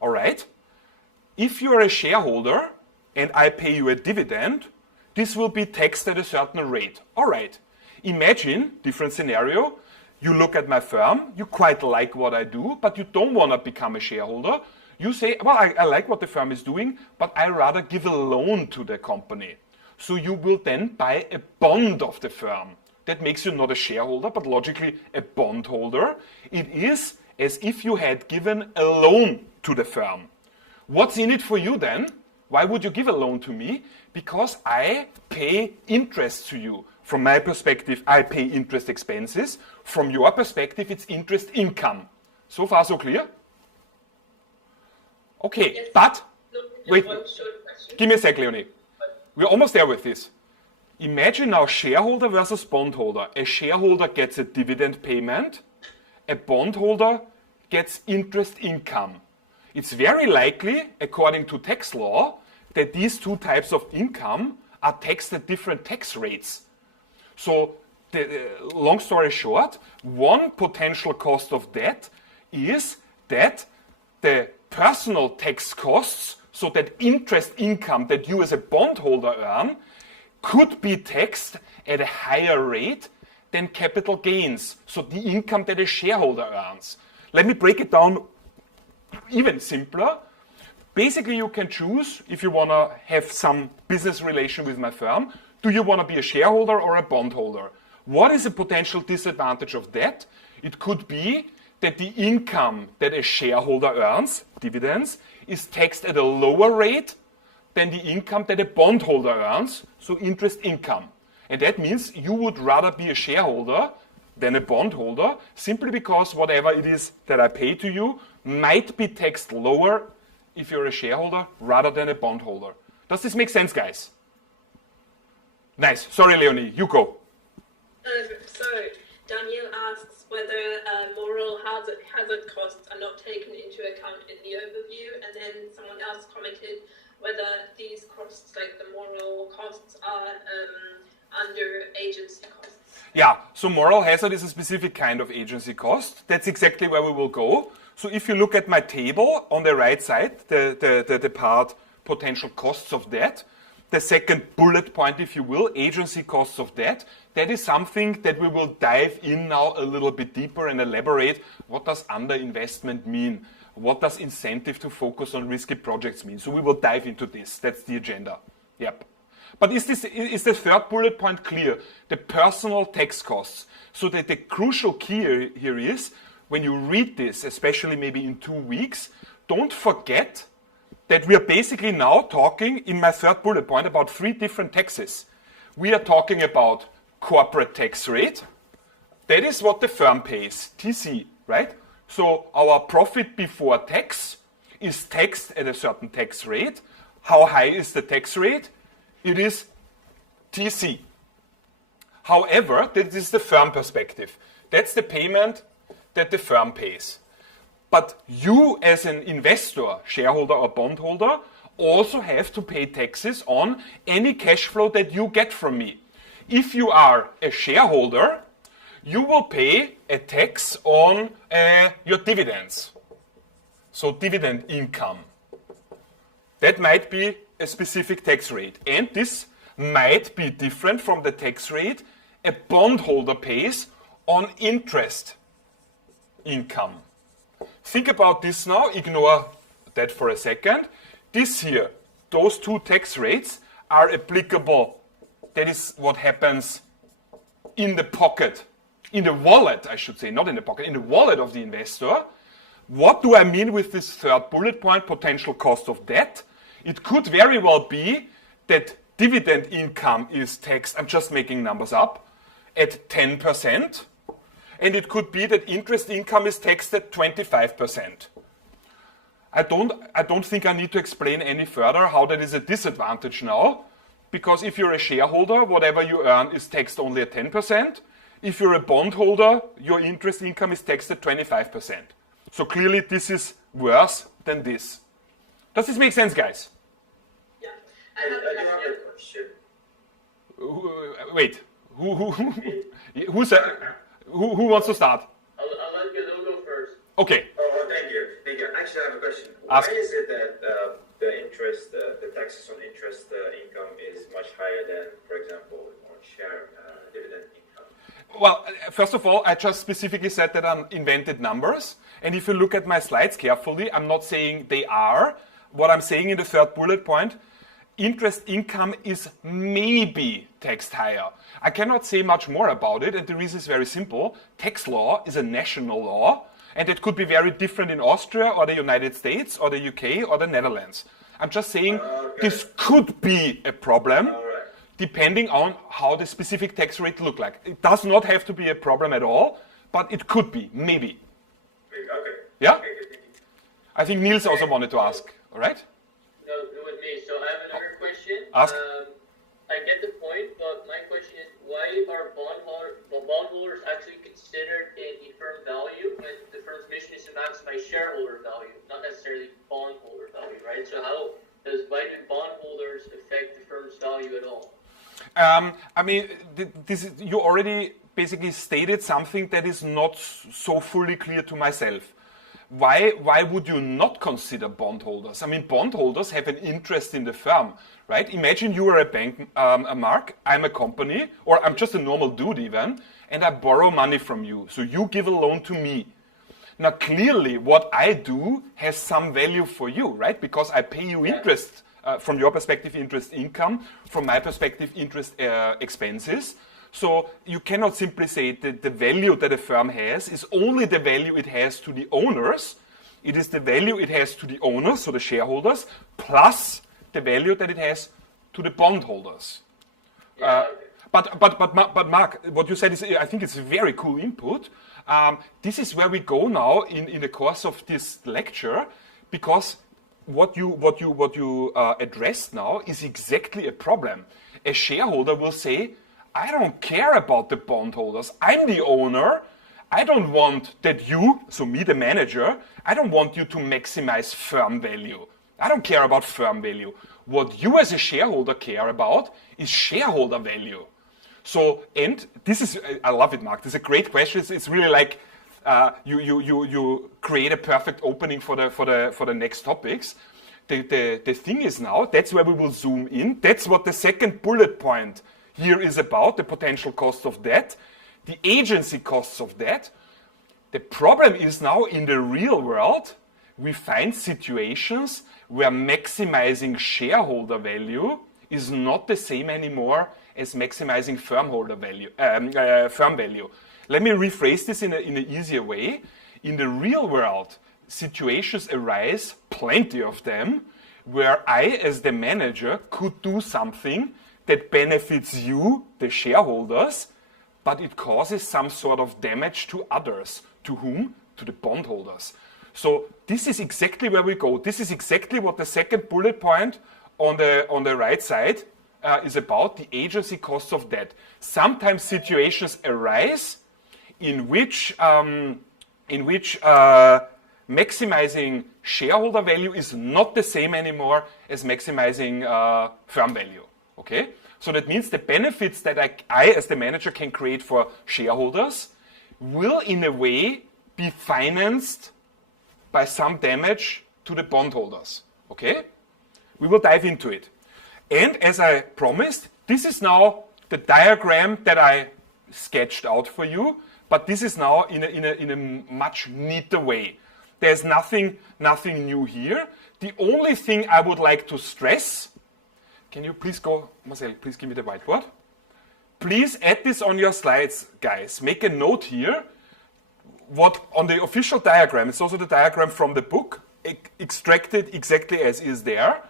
All right. If you are a shareholder and I pay you a dividend, this will be taxed at a certain rate. All right. Imagine, different scenario, you look at my firm, you quite like what I do, but you don't want to become a shareholder. You say, well, I like what the firm is doing, but I rather give a loan to the company. So you will then buy a bond of the firm. That makes you not a shareholder, but logically a bondholder. It is as if you had given a loan to the firm. What's in it for you then? Why would you give a loan to me? Because I pay interest to you. From my perspective, I pay interest expenses. From your perspective, it's interest income. So far, so clear? Okay, Yes. but, wait, One short question. give me a sec, Leonie. We're almost there with this. Imagine now shareholder versus bondholder. A shareholder gets a dividend payment. A bondholder gets interest income. It's very likely, according to tax law, that these two types of income are taxed at different tax rates. So, long story short, one potential cost of debt is that the personal tax costs, so that interest income that you as a bondholder earn, could be taxed at a higher rate than capital gains, so the income that a shareholder earns. Let me break it down even simpler. Basically, you can choose if you want to have some business relation with my firm. Do you want to be a shareholder or a bondholder? What is a potential disadvantage of that? It could be that the income that a shareholder earns, dividends, is taxed at a lower rate than the income that a bondholder earns, so interest income. And that means you would rather be a shareholder than a bondholder, simply because whatever it is that I pay to you might be taxed lower if you're a shareholder rather than a bondholder. Does this make sense, guys? Nice. Sorry, Leonie, you go. So Daniel asks whether moral hazard costs are not taken into account in the overview, and then someone else commented whether these costs, like the moral costs, are under agency costs. Yeah, so moral hazard is a specific kind of agency cost. That's exactly where we will go. So if you look at my table on the right side, the part potential costs of debt, the second bullet point, if you will, agency costs of debt, that is something that we will dive in now a little bit deeper and elaborate. What does underinvestment mean? What does incentive to focus on risky projects mean? So we will dive into this. That's the agenda. Yep. But is the third bullet point clear? The personal tax costs. So that the crucial key here is, when you read this, especially maybe in 2 weeks, don't forget that we are basically now talking, in my third bullet point, about 3 different taxes. We are talking about corporate tax rate. That is what the firm pays, TC, right? So our profit before tax is taxed at a certain tax rate. How high is the tax rate? It is TC. However, this is the firm perspective. That's the payment that the firm pays. But you as an investor, shareholder or bondholder, also have to pay taxes on any cash flow that you get from me. If you are a shareholder, you will pay a tax on your dividends. So dividend income. That might be a specific tax rate. And this might be different from the tax rate a bondholder pays on interest income. Think about this now, ignore that for a second. This here, those 2 tax rates are applicable. That is what happens in the pocket, in the wallet, I should say, not in the pocket, in the wallet of the investor. What do I mean with this third bullet point, potential cost of debt? It could very well be that dividend income is taxed, I'm just making numbers up, at 10%. And it could be that interest income is taxed at 25%. I don't think I need to explain any further how that is a disadvantage now, because if you're a shareholder, whatever you earn is taxed only at 10%. If you're a bondholder, your interest income is taxed at 25%. So clearly this is worse than this. Does this make sense, guys? Yeah. I do have a question. Wait, who wants to start? I'll let you go first. Okay. Oh, thank you. Thank you. Actually, I have a question. Ask. Why is it that the taxes on interest income is much higher than, for example, on share dividend income? Well, first of all, I just specifically said that I'm invented numbers. And if you look at my slides carefully, I'm not saying they are. What I'm saying in the third bullet point, interest income is maybe taxed higher. I cannot say much more about it, and the reason is very simple. Tax law is a national law, and it could be very different in Austria or the United States or the UK or the Netherlands. I'm just saying this could be a problem depending on how the specific tax rate look like. It does not have to be a problem at all, but it could be, maybe. Okay. Yeah? Okay, good, thank you. I think Niels also wanted to ask, all right? No, with me. So I have another question. Ask. I get the point, but my question is, why are bondholders actually considered in the firm value when the firm's mission is to maximize shareholder value, not necessarily bondholder value, right? So why do bondholders affect the firm's value at all? I mean, you already basically stated something that is not so fully clear to myself. Why would you not consider bondholders? I mean, bondholders have an interest in the firm, right? Imagine you are a bank, Mark, I'm a company, or I'm just a normal dude even, and I borrow money from you. So you give a loan to me. Now, clearly, what I do has some value for you, right? Because I pay you interest, from your perspective, interest income, from my perspective, interest expenses. So you cannot simply say that the value that a firm has is only the value it has to the owners. It is the value it has to the owners, so the shareholders, plus the value that it has to the bondholders. But Mark, what you said is, I think it's a very cool input. This is where we go now in the course of this lecture, because what you addressed now is exactly a problem. A shareholder will say, I don't care about the bondholders. I'm the owner. I don't want that you, so me the manager, I don't want you to maximize firm value. I don't care about firm value. What you as a shareholder care about is shareholder value. So, and this is, I love it, Mark. This is a great question. It's really like you create a perfect opening for the next topics. The thing is now, that's where we will zoom in. That's what the second bullet point here is about, the potential cost of debt, the agency costs of debt. The problem is now in the real world, we find situations where maximizing shareholder value is not the same anymore as maximizing firm value. Let me rephrase this in an easier way. In the real world, situations arise, plenty of them, where I, as the manager, could do something that benefits you, the shareholders, but it causes some sort of damage to others. To whom? To the bondholders. So this is exactly where we go. This is exactly what the second bullet point on the right side is about, the agency costs of debt. Sometimes situations arise in which maximizing shareholder value is not the same anymore as maximizing firm value. Okay? So that means the benefits that I as the manager can create for shareholders will in a way be financed by some damage to the bondholders. Okay? We will dive into it. And as I promised, this is now the diagram that I sketched out for you, but this is now in a much neater way. There's nothing new here. The only thing I would like to stress, can you please go, Marcel, please give me the whiteboard. Please add this on your slides, guys. Make a note here. What on the official diagram, it's also the diagram from the book, extracted exactly as is there.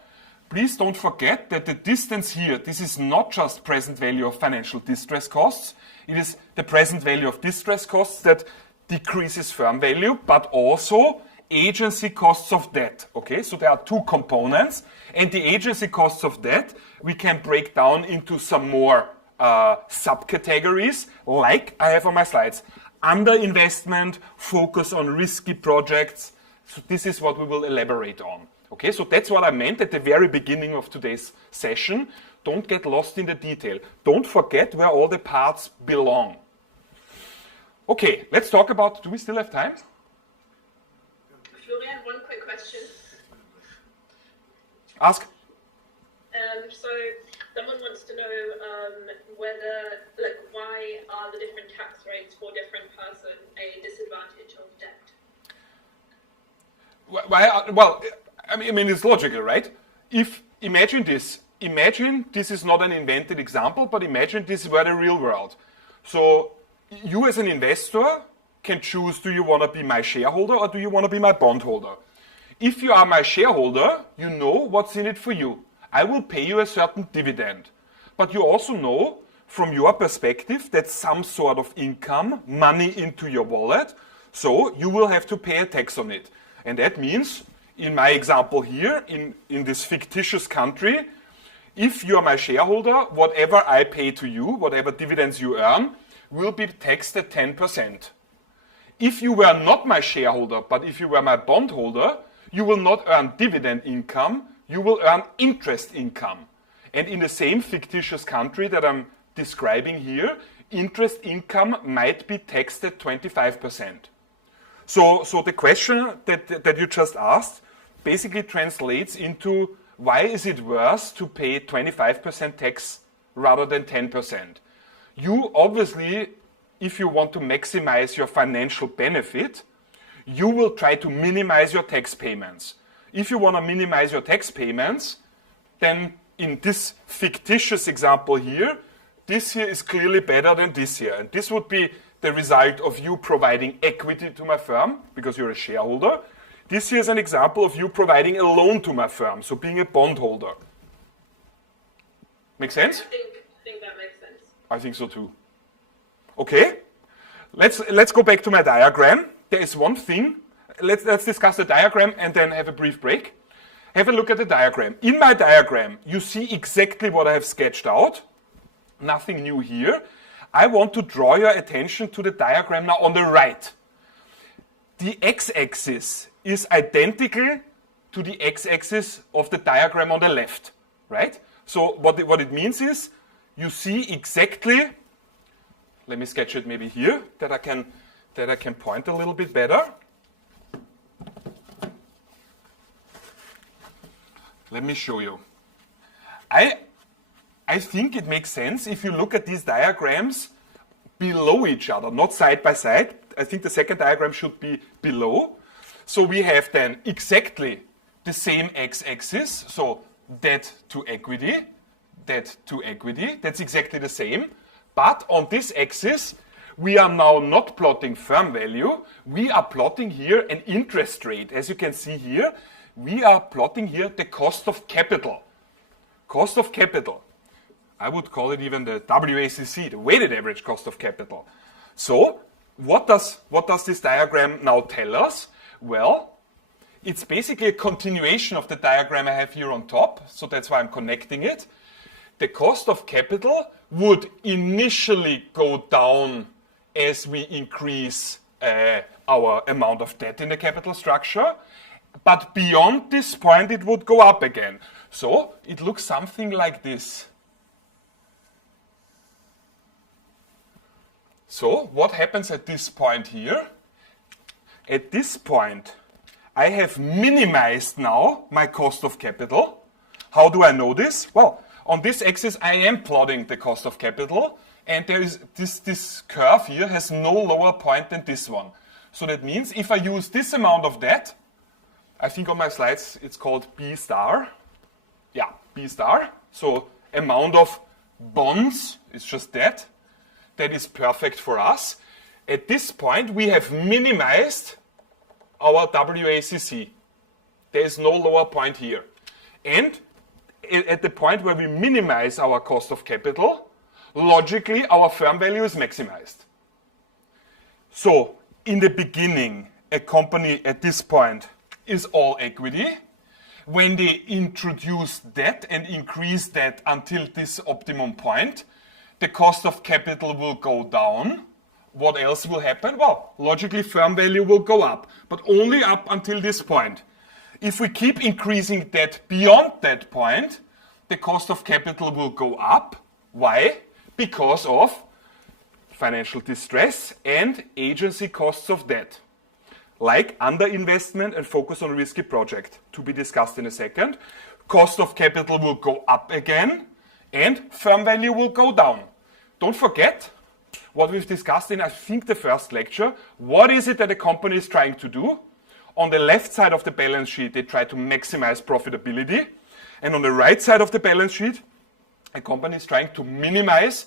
Please don't forget that the distance here, this is not just present value of financial distress costs. It is the present value of distress costs that decreases firm value, but also agency costs of debt. Okay, so there are two components, and the agency costs of debt we can break down into some more subcategories, like I have on my slides. Underinvestment, focus on risky projects. So this is what we will elaborate on. Okay, so that's what I meant at the very beginning of today's session. Don't get lost in the detail. Don't forget where all the parts belong. Okay, let's talk about, do we still have time? Florian, one quick question. Ask. So Someone wants to know whether, like, why are the different tax rates for different person a disadvantage of debt? Well, I mean, it's logical, right? Imagine this is not an invented example, but imagine this were the real world. So you as an investor can choose, do you want to be my shareholder or do you want to be my bondholder? If you are my shareholder, you know what's in it for you. I will pay you a certain dividend. But you also know, from your perspective, that's some sort of income, money into your wallet, so you will have to pay a tax on it. And that means, in my example here, in this fictitious country, if you are my shareholder, whatever I pay to you, whatever dividends you earn, will be taxed at 10%. If you were not my shareholder, but if you were my bondholder, you will not earn dividend income, you will earn interest income. And in the same fictitious country that I'm describing here, interest income might be taxed at 25%. So the question that you just asked basically translates into, why is it worse to pay 25% tax rather than 10%? You obviously, if you want to maximize your financial benefit, you will try to minimize your tax payments. If you want to minimize your tax payments, then in this fictitious example here, this here is clearly better than this here. And this would be the result of you providing equity to my firm, because you're a shareholder. This here is an example of you providing a loan to my firm, so being a bondholder. Make sense? I think that makes sense. I think so too. Okay, let's go back to my diagram. There is one thing. Let's discuss the diagram and then have a brief break. Have a look at the diagram. In my diagram, you see exactly what I have sketched out. Nothing new here. I want to draw your attention to the diagram now on the right. The x-axis is identical to the x-axis of the diagram on the left, right? So what it means is, you see exactly, let me sketch it maybe here, that I can point a little bit better. Let me show you. I think it makes sense if you look at these diagrams below each other, not side by side. I think the second diagram should be below. So we have then exactly the same x-axis, so debt to equity, that's exactly the same. But on this axis, we are now not plotting firm value, we are plotting here an interest rate. As you can see here, we are plotting here the cost of capital. Cost of capital. I would call it even the WACC, the weighted average cost of capital. So, what does this diagram now tell us? Well, it's basically a continuation of the diagram I have here on top, so that's why I'm connecting it. The cost of capital would initially go down as we increase our amount of debt in the capital structure, but beyond this point it would go up again. So, it looks something like this. So, what happens at this point here? At this point, I have minimized now my cost of capital. How do I know this? Well, on this axis, I am plotting the cost of capital, and there is this curve here has no lower point than this one. So that means if I use this amount of debt, I think on my slides it's called B star. Yeah, B star. So amount of bonds is just debt. That is perfect for us. At this point, we have minimized our WACC. There is no lower point here. And at the point where we minimize our cost of capital, logically, our firm value is maximized. So, in the beginning, a company at this point is all equity. When they introduce debt and increase debt until this optimum point, the cost of capital will go down. What else will happen? Well, logically, firm value will go up, but only up until this point. If we keep increasing debt beyond that point, the cost of capital will go up. Why? Because of financial distress and agency costs of debt, like underinvestment and focus on risky project, to be discussed in a second. Cost of capital will go up again, and firm value will go down. Don't forget what we've discussed in, I think, the first lecture. What is it that a company is trying to do? On the left side of the balance sheet, they try to maximize profitability. And on the right side of the balance sheet, a company is trying to minimize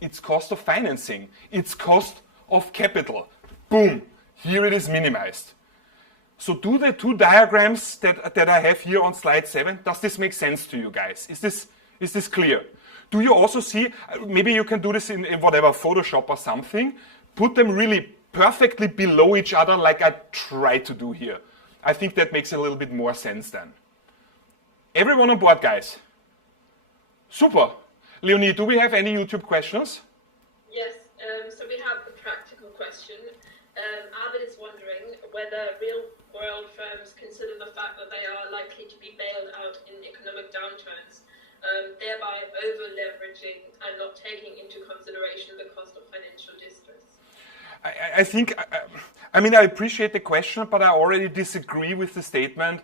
its cost of financing, its cost of capital. Boom, here it is minimized. So do the two diagrams that I have here on slide 7, does this make sense to you guys? Is this clear? Do you also see, maybe you can do this in whatever, Photoshop or something, put them really perfectly below each other like I try to do here. I think that makes a little bit more sense then. Everyone on board, guys? Super. Leonie, do we have any YouTube questions? Yes, so we have a practical question. Arvid is wondering whether real-world firms consider the fact that they are likely to be bailed out in economic downturns, thereby over-leveraging and not taking into consideration the cost of financial distress. I think, I appreciate the question, but I already disagree with the statement,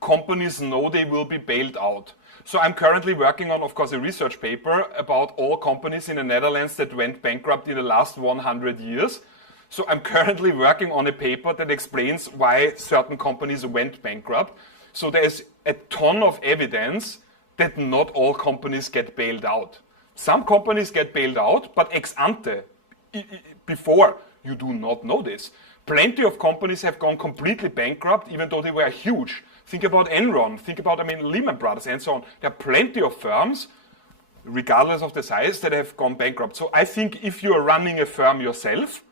companies know they will be bailed out. So I'm currently working on, of course, a research paper about all companies in the Netherlands that went bankrupt in the last 100 years. So I'm currently working on a paper that explains why certain companies went bankrupt. So there's a ton of evidence that not all companies get bailed out. Some companies get bailed out, but ex ante, before, you do not know this. Plenty of companies have gone completely bankrupt, even though they were huge. Think about Enron, think about, Lehman Brothers and so on. There are plenty of firms, regardless of the size, that have gone bankrupt. So I think if you're running a firm yourself,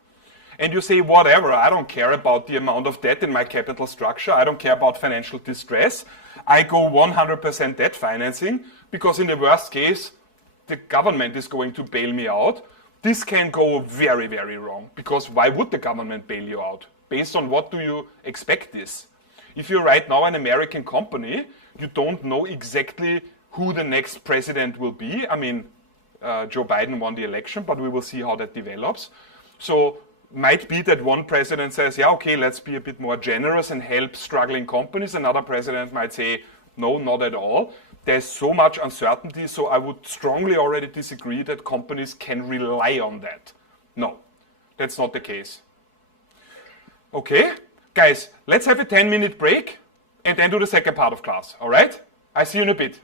and you say, whatever, I don't care about the amount of debt in my capital structure, I don't care about financial distress, I go 100% debt financing, because in the worst case, the government is going to bail me out. This can go very, very wrong, because why would the government bail you out? Based on what do you expect this? If you're right now an American company, you don't know exactly who the next president will be. Joe Biden won the election, but we will see how that develops. So might be that one president says, yeah, okay, let's be a bit more generous and help struggling companies. Another president might say, no, not at all. There's so much uncertainty, so I would strongly already disagree that companies can rely on that. No, that's not the case. Okay, guys, let's have a 10-minute break and then do the second part of class, all right? I see you in a bit.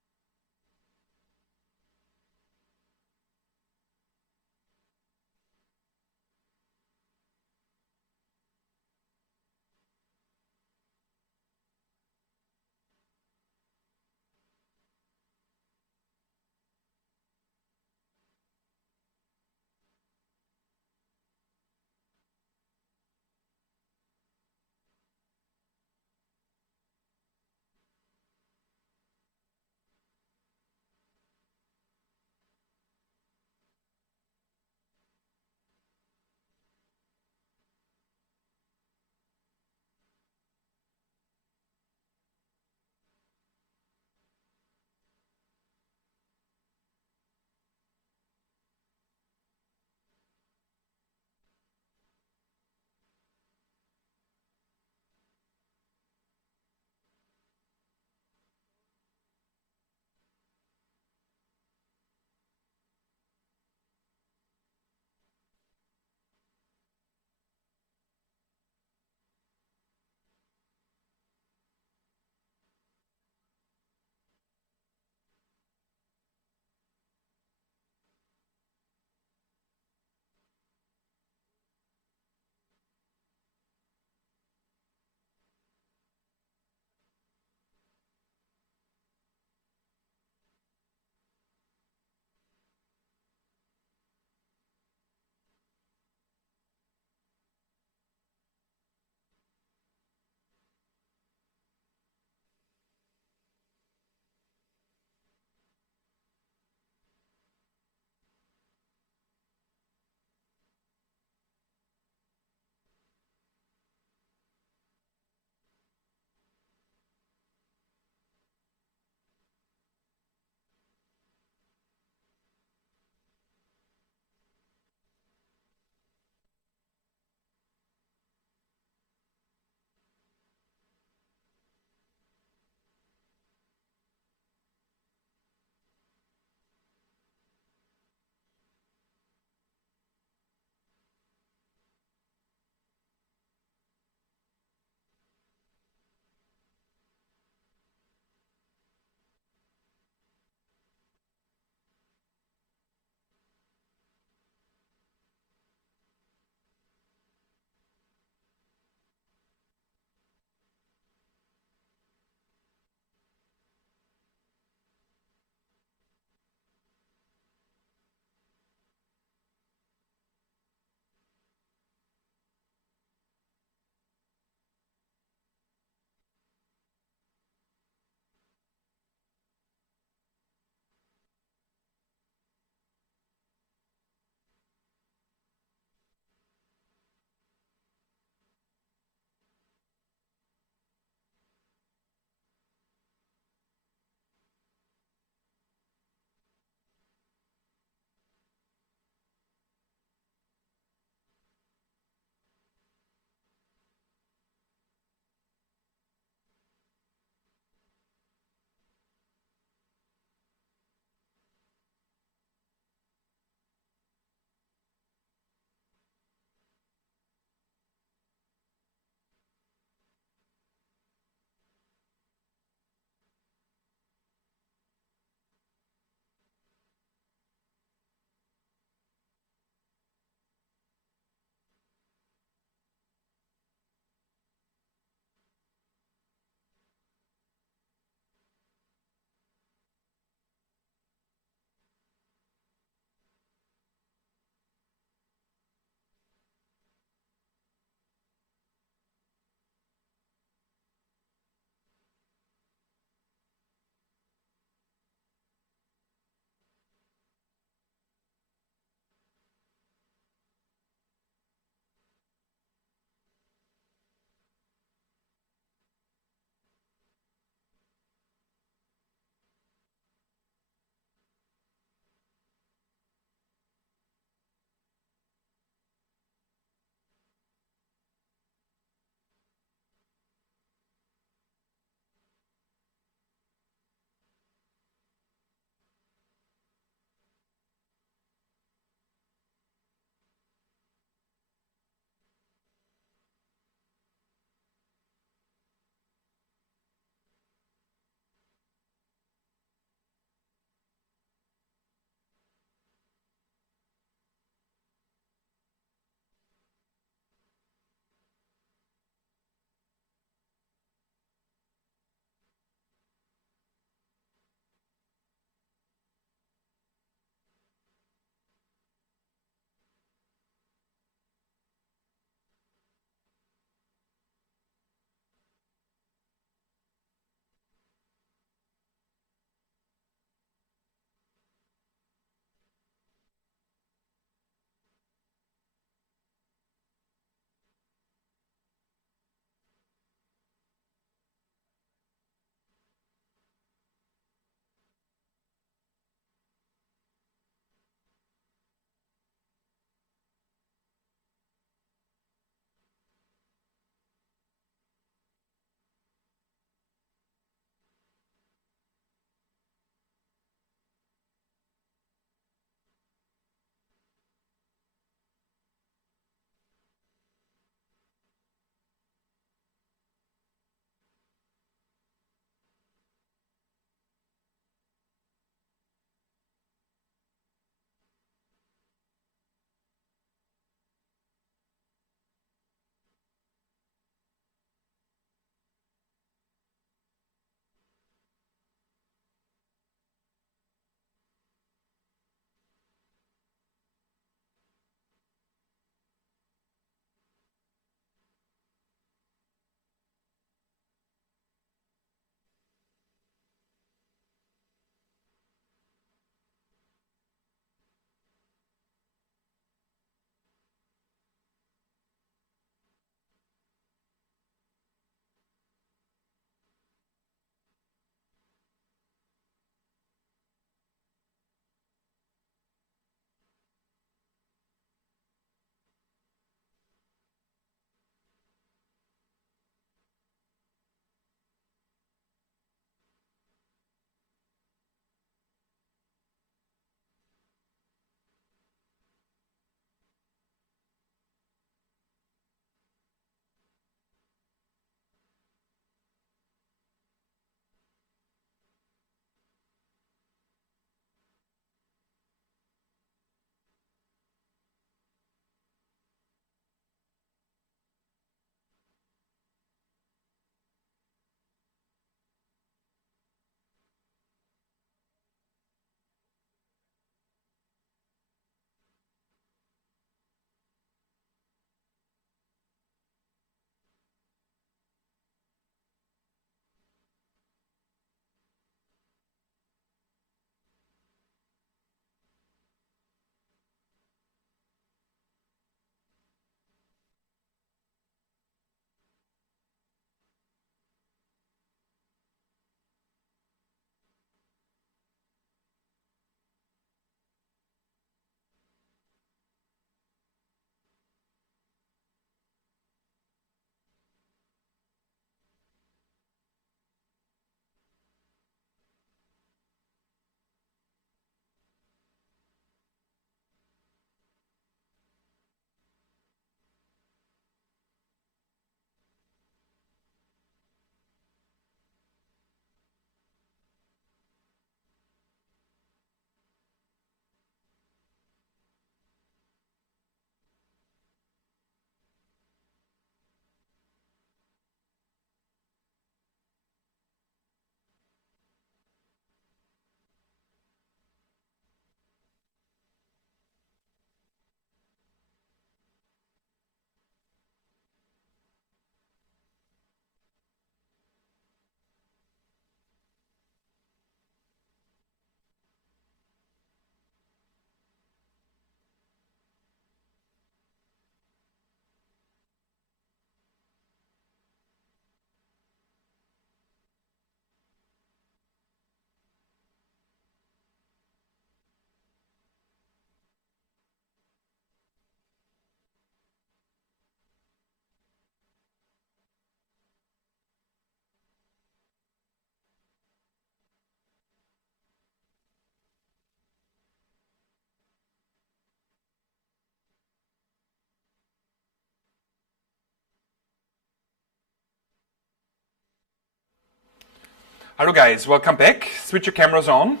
Hello guys, welcome back. Switch your cameras on.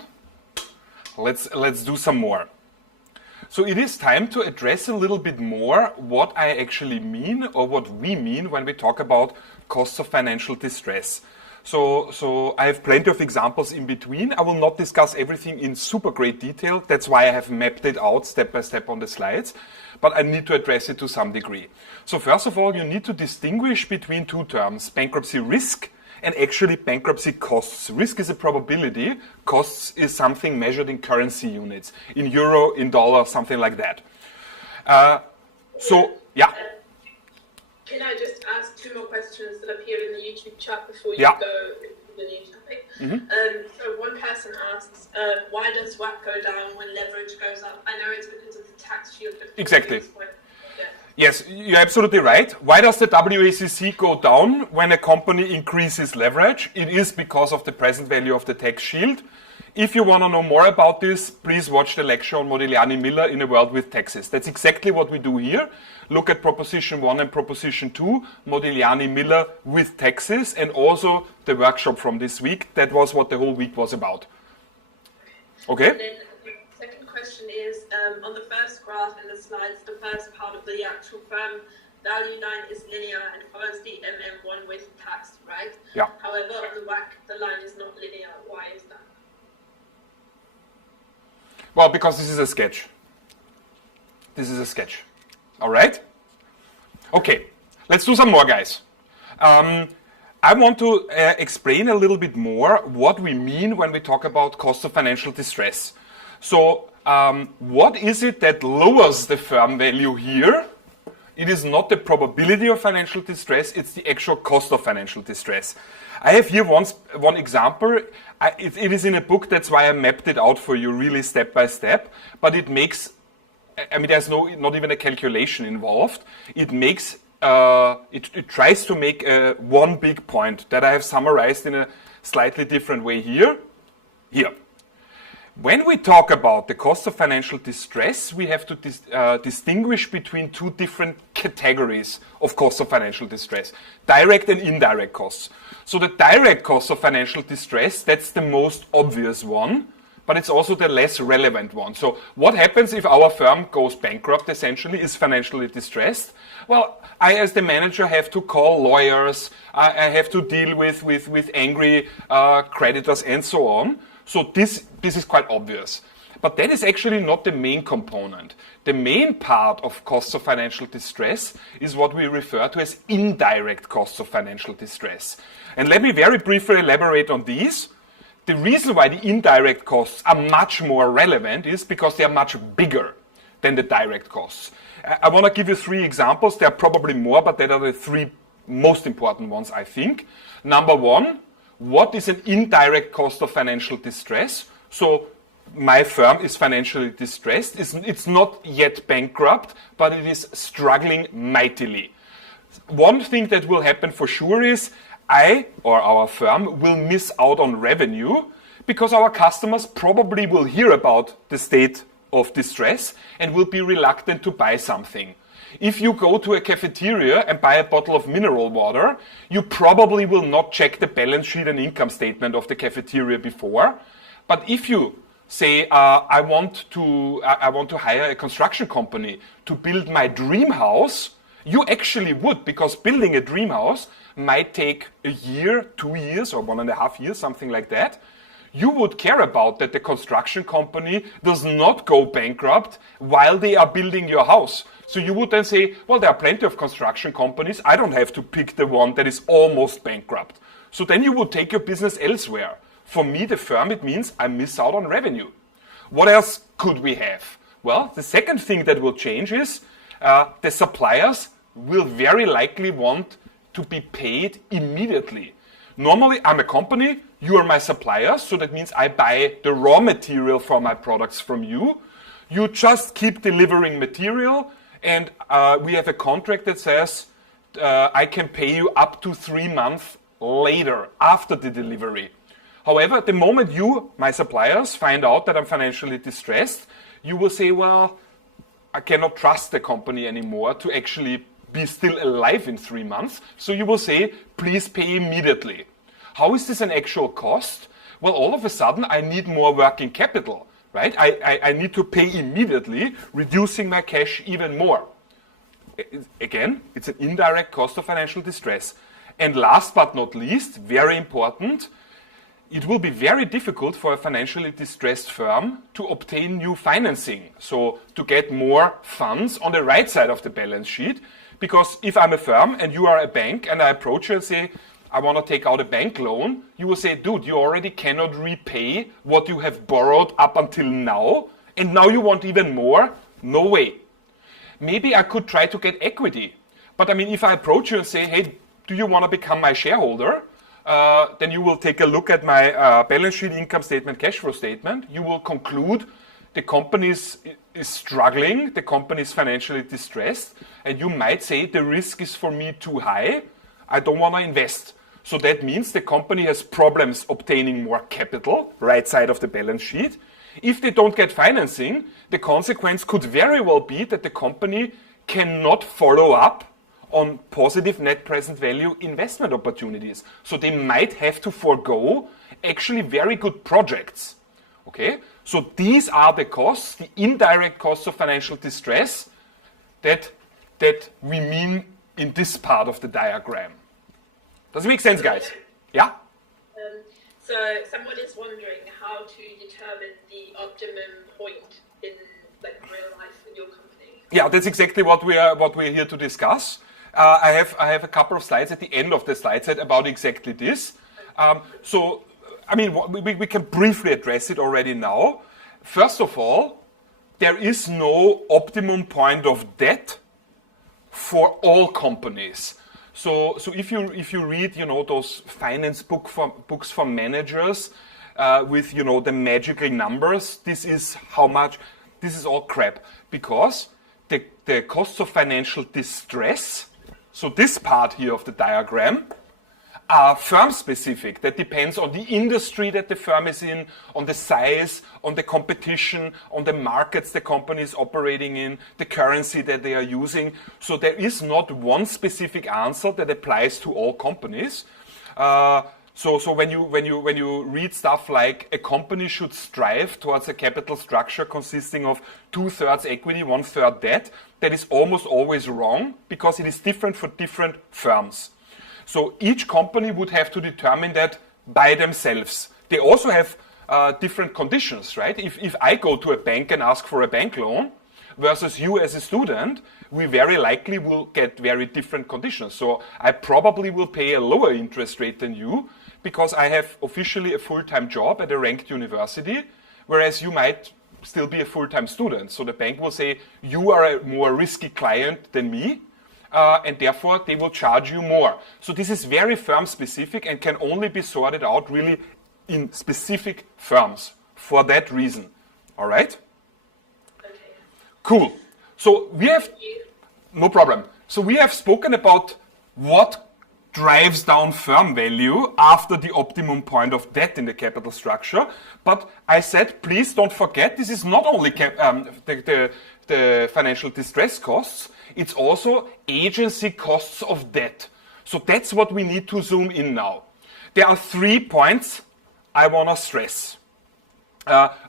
Let's do some more. So it is time to address a little bit more what I actually mean or what we mean when we talk about costs of financial distress. So I have plenty of examples in between. I will not discuss everything in super great detail. That's why I have mapped it out step by step on the slides. But I need to address it to some degree. So first of all, you need to distinguish between two terms, bankruptcy risk and actually bankruptcy costs. Risk is a probability. Costs is something measured in currency units, in euro, in dollar, something like that. Yeah. Can I just ask two more questions that appeared in the YouTube chat before you Yeah. go into the new topic? Mm-hmm. So one person asks, why does WACC go down when leverage goes up? I know it's because of the tax shield. Exactly. Yeah. Yes, you're absolutely right. Why does the WACC go down when a company increases leverage? It is because of the present value of the tax shield. If you want to know more about this, please watch the lecture on Modigliani Miller in a World with Taxes. That's exactly what we do here. Look at Proposition 1 and Proposition 2, Modigliani Miller with taxes, and also the workshop from this week. That was what the whole week was about. Okay? And then the second question is, on the first graph in the slides, the first part of the actual firm value line is linear and follows the MM1 with tax, right? Yeah. However, on the WACC, the line is not linear. Why is that? Well, because this is a sketch. This is a sketch. All right? Okay, let's do some more, guys. I want to explain a little bit more what we mean when we talk about cost of financial distress. So, what is it that lowers the firm value here? It is not the probability of financial distress, it's the actual cost of financial distress. I have here one example. It is in a book, that's why I mapped it out for you really step by step. But it makes, I mean, there's not even a calculation involved. It makes, it tries to make one big point that I have summarized in a slightly different way here. Here. When we talk about the cost of financial distress, we have to distinguish between two different categories of cost of financial distress, direct and indirect costs. So the direct cost of financial distress, that's the most obvious one, but it's also the less relevant one. So what happens if our firm goes bankrupt, essentially, is financially distressed? Well, I, as the manager, have to call lawyers, I have to deal with angry creditors and so on. So this is quite obvious. But that is actually not the main component. The main part of costs of financial distress is what we refer to as indirect costs of financial distress. And let me very briefly elaborate on these. The reason why the indirect costs are much more relevant is because they are much bigger than the direct costs. I want to give you three examples. There are probably more, but that are the three most important ones, I think. Number one, what is an indirect cost of financial distress? So my firm is financially distressed. It's not yet bankrupt, but it is struggling mightily. One thing that will happen for sure is I or our firm will miss out on revenue because our customers probably will hear about the state of distress and will be reluctant to buy something. If you go to a cafeteria and buy a bottle of mineral water, you probably will not check the balance sheet and income statement of the cafeteria before. But if you say, I want to hire a construction company to build my dream house, you actually would, because building a dream house might take a year, 2 years, or 1.5 years, something like that. You would care about that the construction company does not go bankrupt while they are building your house. So you would then say, well, there are plenty of construction companies. I don't have to pick the one that is almost bankrupt. So then you would take your business elsewhere. For me, the firm, it means I miss out on revenue. What else could we have? Well, the second thing that will change is the suppliers will very likely want to be paid immediately. Normally, I'm a company, you are my supplier, so that means I buy the raw material for my products from you. You just keep delivering material, and we have a contract that says I can pay you up to 3 months later, after the delivery. However, the moment you, my suppliers, find out that I'm financially distressed, you will say, well, I cannot trust the company anymore to actually be still alive in 3 months. So you will say, please pay immediately. How is this an actual cost? Well, all of a sudden, I need more working capital, right? I need to pay immediately, reducing my cash even more. Again, it's an indirect cost of financial distress. And last but not least, very important, it will be very difficult for a financially distressed firm to obtain new financing. So to get more funds on the right side of the balance sheet. Because if I'm a firm and you are a bank and I approach you and say, I want to take out a bank loan, you will say, dude, you already cannot repay what you have borrowed up until now. And now you want even more? No way. Maybe I could try to get equity. But I mean, if I approach you and say, hey, do you want to become my shareholder? Then you will take a look at my balance sheet, income statement, cash flow statement. You will conclude the company is struggling, the company is financially distressed, and you might say the risk is for me too high. I don't want to invest. So that means the company has problems obtaining more capital, right side of the balance sheet. If they don't get financing, the consequence could very well be that the company cannot follow up on positive net present value investment opportunities. So they might have to forego actually very good projects. Okay? So these are the costs, the indirect costs of financial distress that we mean in this part of the diagram. Does it make sense, guys? Yeah? So someone is wondering how to determine the optimum point in like real life in your company. Yeah, that's exactly what we're here to discuss. I have a couple of slides at the end of the slide set about exactly this. So, I mean, we can briefly address it already now. First of all, there is no optimum point of debt for all companies. So if you read, those finance books for managers with, the magical numbers, this is how much. This is all crap, because the costs of financial distress. So this part here of the diagram are firm specific. That depends on the industry that the firm is in, on the size, on the competition, on the markets the company is operating in, the currency that they are using. So there is not one specific answer that applies to all companies. So when you read stuff like a company should strive towards a capital structure consisting of 2/3 equity, 1/3 debt, that is almost always wrong, because it is different for different firms. So each company would have to determine that by themselves. They also have different conditions, right? If I go to a bank and ask for a bank loan versus you as a student, we very likely will get very different conditions. So I probably will pay a lower interest rate than you, because I have officially a full-time job at a ranked university, whereas you might still be a full-time student. So the bank will say, you are a more risky client than me, and therefore they will charge you more. So this is very firm-specific and can only be sorted out really in specific firms for that reason. All right? Okay. Cool. So we have... Thank you. No problem. So we have spoken about what drives down firm value after the optimum point of debt in the capital structure. But I said, please don't forget, this is not only the financial distress costs, it's also agency costs of debt. So that's what we need to zoom in now. There are 3 points I want to stress.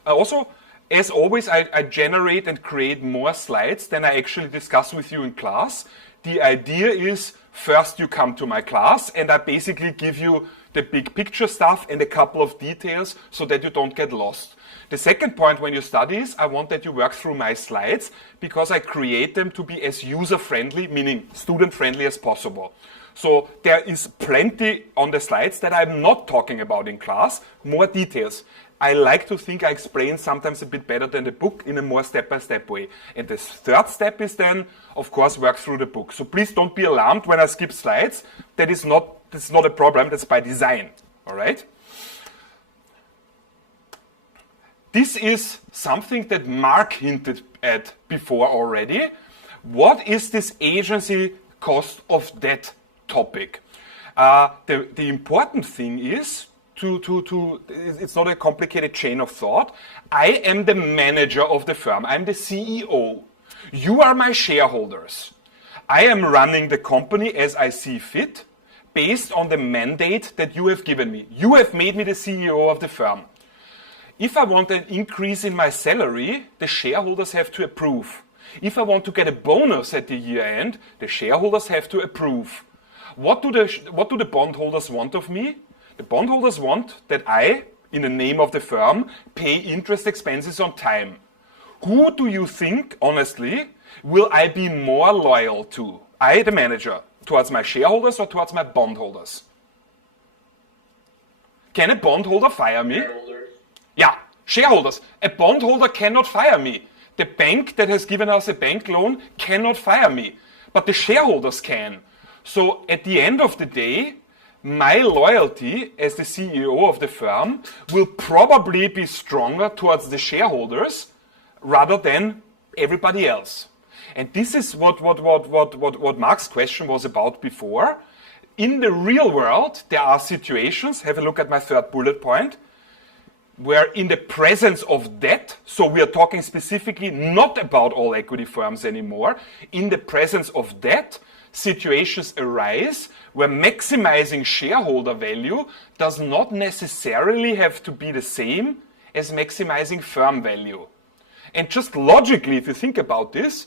Also, as always, I generate and create more slides than I actually discuss with you in class. The idea is, first you come to my class and I basically give you the big picture stuff and a couple of details so that you don't get lost. The second point when you study is, I want that you work through my slides, because I create them to be as user-friendly, meaning student-friendly as possible. So there is plenty on the slides that I'm not talking about in class, more details. I like to think I explain sometimes a bit better than the book in a more step-by-step way. And the third step is then, of course, work through the book. So please don't be alarmed when I skip slides. That's not a problem, that's by design. All right? This is something that Mark hinted at before already. What is this agency cost of debt topic? The important thing is, it's not a complicated chain of thought. I am the manager of the firm. I'm the CEO. You are my shareholders. I am running the company as I see fit, based on the mandate that you have given me. You have made me the CEO of the firm. If I want an increase in my salary, the shareholders have to approve. If I want to get a bonus at the year end, the shareholders have to approve. What do the bondholders want of me? The bondholders want that I, in the name of the firm, pay interest expenses on time. Who do you think, honestly, will I be more loyal to? I, the manager, towards my shareholders or towards my bondholders? Can a bondholder fire me? Shareholders. Yeah, shareholders. A bondholder cannot fire me. The bank that has given us a bank loan cannot fire me, but the shareholders can. So at the end of the day, my loyalty as the CEO of the firm will probably be stronger towards the shareholders rather than everybody else. And this is what Mark's question was about before. In the real world, there are situations, have a look at my third bullet point, where in the presence of debt, so we are talking specifically not about all equity firms anymore, in the presence of debt, situations arise where maximizing shareholder value does not necessarily have to be the same as maximizing firm value. And just logically, if you think about this,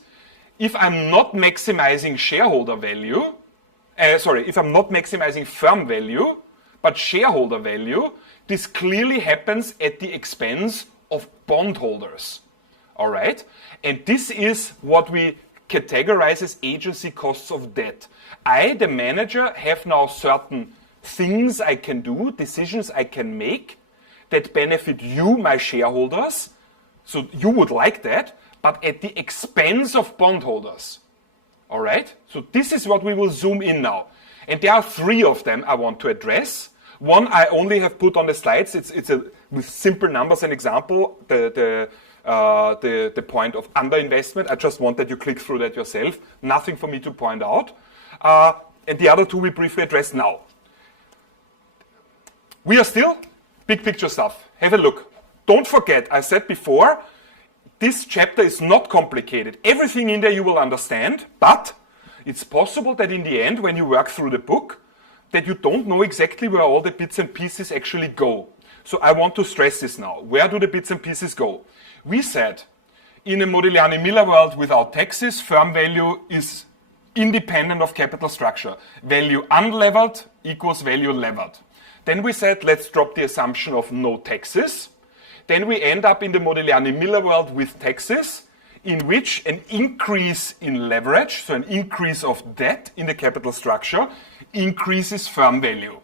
if I'm not maximizing shareholder value, if I'm not maximizing firm value, but shareholder value, this clearly happens at the expense of bondholders. All right? And this is what we categorize as agency costs of debt. I, the manager, have now certain things I can do, decisions I can make that benefit you, my shareholders. So you would like that, but at the expense of bondholders. All right? So this is what we will zoom in now. And there are three of them I want to address. One I only have put on the slides. It's with simple numbers and example, the point of underinvestment. I just want that you click through that yourself. Nothing for me to point out. And the other two we briefly address now. We are still big picture stuff. Have a look. Don't forget, I said before, this chapter is not complicated. Everything in there you will understand, but it's possible that in the end, when you work through the book, that you don't know exactly where all the bits and pieces actually go. So I want to stress this now. Where do the bits and pieces go? We said, in a Modigliani Miller world without taxes, firm value is independent of capital structure. Value unlevered equals value levered. Then we said, let's drop the assumption of no taxes. Then we end up in the Modigliani Miller world with taxes, in which an increase in leverage, so an increase of debt in the capital structure, increases firm value.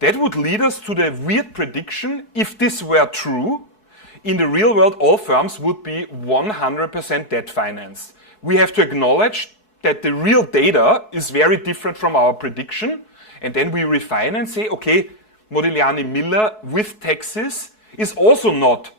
That would lead us to the weird prediction, if this were true, in the real world all firms would be 100% debt financed. We have to acknowledge that the real data is very different from our prediction, and then we refine and say, okay, Modigliani Miller with taxes is also not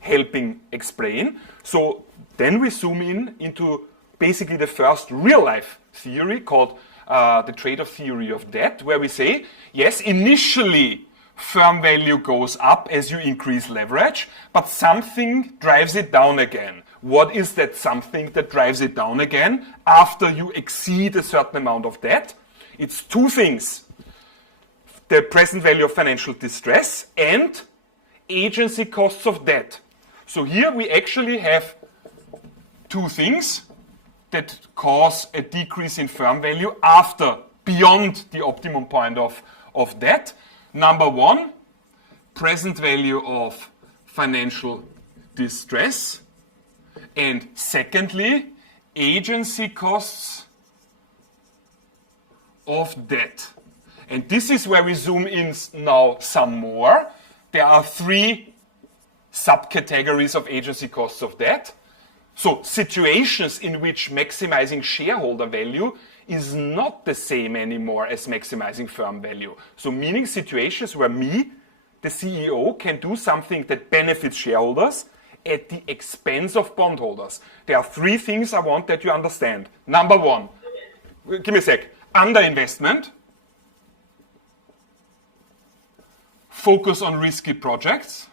helping explain. So then we zoom in into basically the first real life theory called the trade-off theory of debt, where we say, yes, initially firm value goes up as you increase leverage, but something drives it down again. What is that something that drives it down again after you exceed a certain amount of debt? It's two things: the present value of financial distress and agency costs of debt. So here we actually have two things that cause a decrease in firm value after, beyond the optimum point of debt. Number one, present value of financial distress. And secondly, agency costs of debt. And this is where we zoom in now some more. There are three subcategories of agency costs of debt. So situations in which maximizing shareholder value is not the same anymore as maximizing firm value. So meaning situations where me, the CEO, can do something that benefits shareholders at the expense of bondholders. There are three things I want that you understand. Number one, give me a sec, underinvestment, focus on risky projects,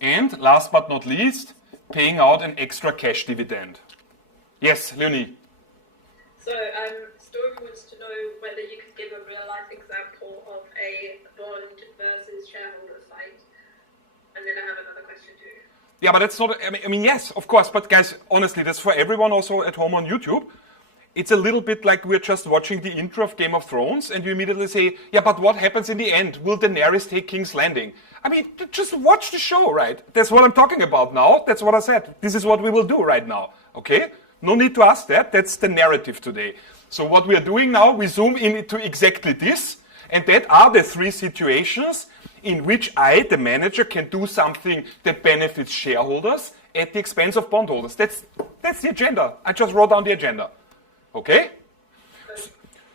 and last but not least, paying out an extra cash dividend. Yes, Leonie. So, Story wants to know whether you could give a real-life example of a bond versus shareholder fight. And then I have another question too. Yeah, but that's not, I mean, yes, of course, but guys, honestly, that's for everyone also at home on YouTube. It's a little bit like we're just watching the intro of Game of Thrones and you immediately say, yeah, but what happens in the end? Will Daenerys take King's Landing? I mean, just watch the show, right? That's what I'm talking about now. That's what I said. This is what we will do right now, okay? No need to ask that. That's the narrative today. So what we are doing now, we zoom into exactly this, and that are the three situations in which I, the manager, can do something that benefits shareholders at the expense of bondholders. That's the agenda. I just wrote down the agenda. Okay?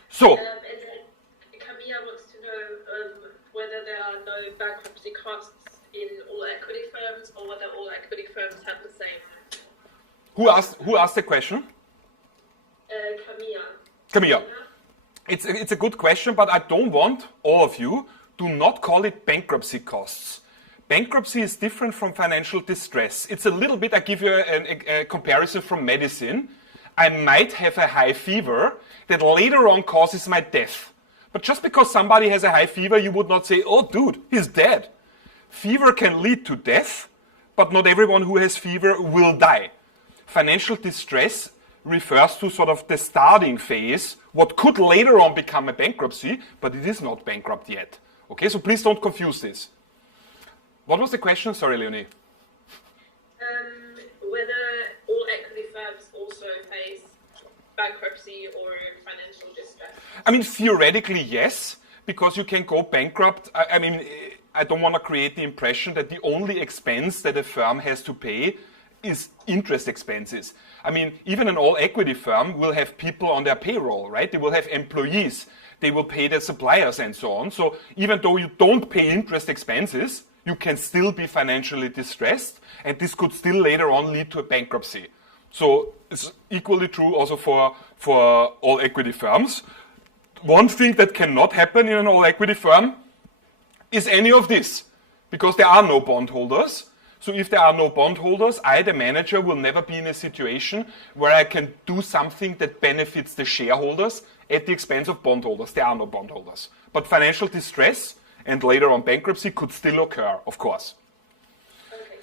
So, And then Camilla wants to know whether there are no bankruptcy costs in all equity firms or whether all equity firms have the same. who asked the question? Camilla. It's a good question, but I don't want all of you to not call it bankruptcy costs. Bankruptcy is different from financial distress. It's a little bit, I give you a comparison from medicine. I might have a high fever that later on causes my death. But just because somebody has a high fever, you would not say, oh dude, he's dead. Fever can lead to death, but not everyone who has fever will die. Financial distress refers to sort of the starting phase, what could later on become a bankruptcy, but it is not bankrupt yet. Okay, so please don't confuse this. What was the question? Sorry, Leonie. Whether all equity firms also face bankruptcy or financial distress. I mean, theoretically, yes, because you can go bankrupt. I mean, I don't want to create the impression that the only expense that a firm has to pay is interest expenses. I mean, even an all-equity firm will have people on their payroll, right? They will have employees. They will pay their suppliers and so on. So even though you don't pay interest expenses, you can still be financially distressed, and this could still later on lead to a bankruptcy. So it's equally true also for all equity firms. One thing that cannot happen in an all equity firm is any of this, because there are no bondholders. So if there are no bondholders, I, the manager, will never be in a situation where I can do something that benefits the shareholders at the expense of bondholders. There are no bondholders. But financial distress and later on bankruptcy could still occur, of course. Okay.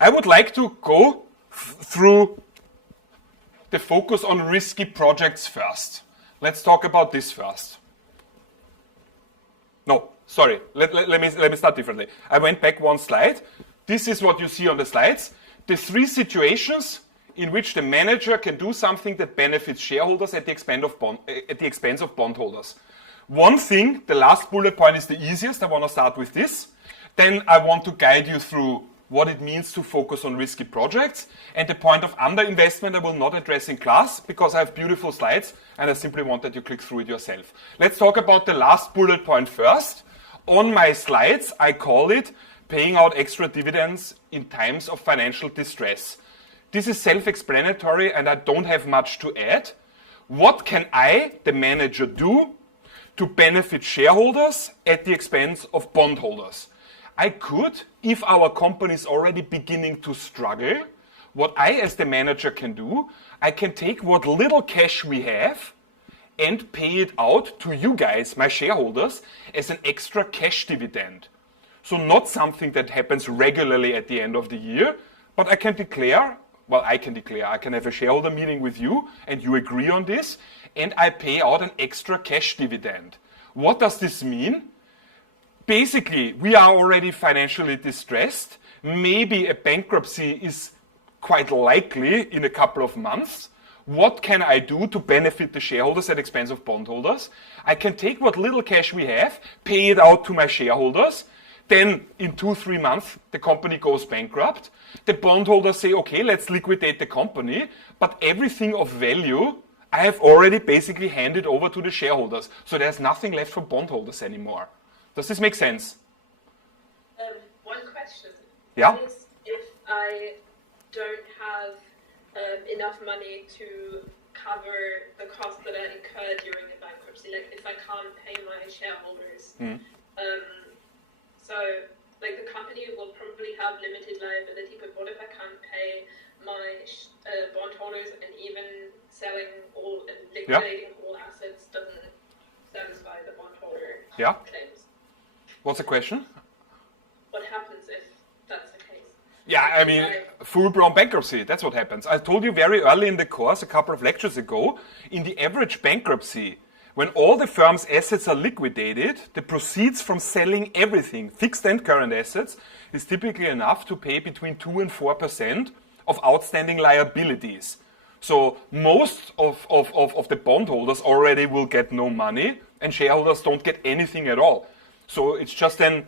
I would like to go through the focus on risky projects first. Let's talk about this first. No, sorry, let me start differently. I went back one slide. This is what you see on the slides. The three situations in which the manager can do something that benefits shareholders at the expense of bondholders. One thing, the last bullet point is the easiest. I want to start with this. Then I want to guide you through what it means to focus on risky projects. And the point of underinvestment I will not address in class because I have beautiful slides and I simply want that you click through it yourself. Let's talk about the last bullet point first. On my slides, I call it paying out extra dividends in times of financial distress. This is self-explanatory and I don't have much to add. What can I, the manager, do to benefit shareholders at the expense of bondholders? I could, if our company is already beginning to struggle, what I as the manager can do, I can take what little cash we have and pay it out to you guys, my shareholders, as an extra cash dividend. So not something that happens regularly at the end of the year, but I can declare, I can have a shareholder meeting with you and you agree on this, and I pay out an extra cash dividend. What does this mean? Basically, we are already financially distressed. Maybe a bankruptcy is quite likely in a couple of months. What can I do to benefit the shareholders at the expense of bondholders? I can take what little cash we have, pay it out to my shareholders. Then in 2-3 months, the company goes bankrupt. The bondholders say, okay, let's liquidate the company. But everything of value, I have already basically handed over to the shareholders. So there's nothing left for bondholders anymore. Does this make sense? One question. Yeah? Is if I don't have enough money to cover the costs that I incur during a bankruptcy, like if I can't pay my shareholders, so like the company will probably have limited liability, but what if I can't pay my bondholders and even selling all and liquidating all assets doesn't satisfy the bondholder claims. What's the question? What happens if that's the case? Yeah, I mean, full-blown bankruptcy, that's what happens. I told you very early in the course, a couple of lectures ago, in the average bankruptcy, when all the firm's assets are liquidated, the proceeds from selling everything, fixed and current assets, is typically enough to pay between 2 and 4% of outstanding liabilities. So most of the bondholders already will get no money, and shareholders don't get anything at all. So it's just the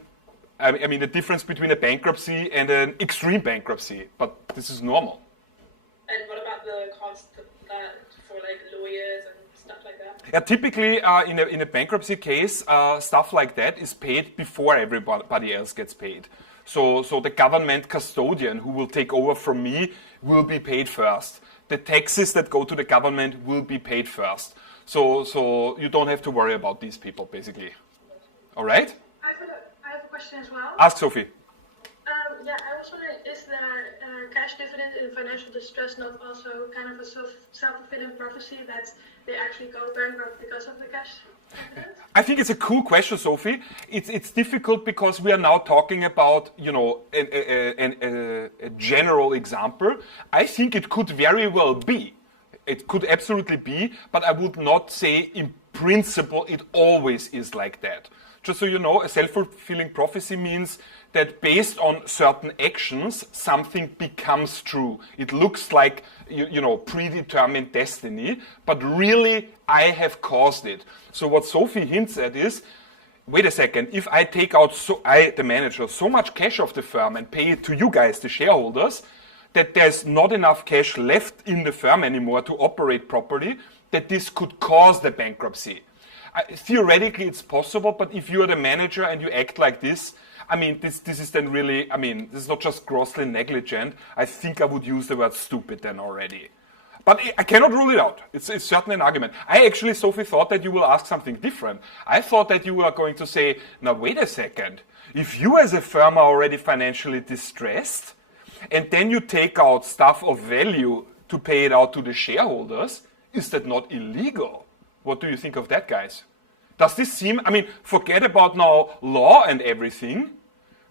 difference between a bankruptcy and an extreme bankruptcy, but this is normal. And what about the cost for like lawyers and stuff like that? Yeah, typically in a bankruptcy case, stuff like that is paid before everybody else gets paid. So the government custodian who will take over from me will be paid first. The taxes that go to the government will be paid first. So you don't have to worry about these people, basically. All right? I have a question as well. Ask Sophie. I was wondering, is the cash dividend in financial distress not also kind of a self-fulfilling prophecy that they actually go bankrupt because of the cash dividend? I think it's a cool question, Sophie. It's difficult because we are now talking about, a general example. I think it could very well be. It could absolutely be, but I would not say in principle it always is like that. Just so you know, a self-fulfilling prophecy means that based on certain actions, something becomes true. It looks like, predetermined destiny, but really I have caused it. So what Sophie hints at is, wait a second, if I take out, the manager, so much cash of the firm and pay it to you guys, the shareholders, that there's not enough cash left in the firm anymore to operate properly, that this could cause the bankruptcy. Theoretically, it's possible, but if you're the manager and you act like this, this is then really, this is not just grossly negligent. I think I would use the word stupid then already. But I cannot rule it out. It's certainly an argument. I actually, Sophie, thought that you will ask something different. I thought that you were going to say, now wait a second. If you as a firm are already financially distressed, and then you take out stuff of value to pay it out to the shareholders, is that not illegal? What do you think of that, guys? Does this seem, forget about now law and everything.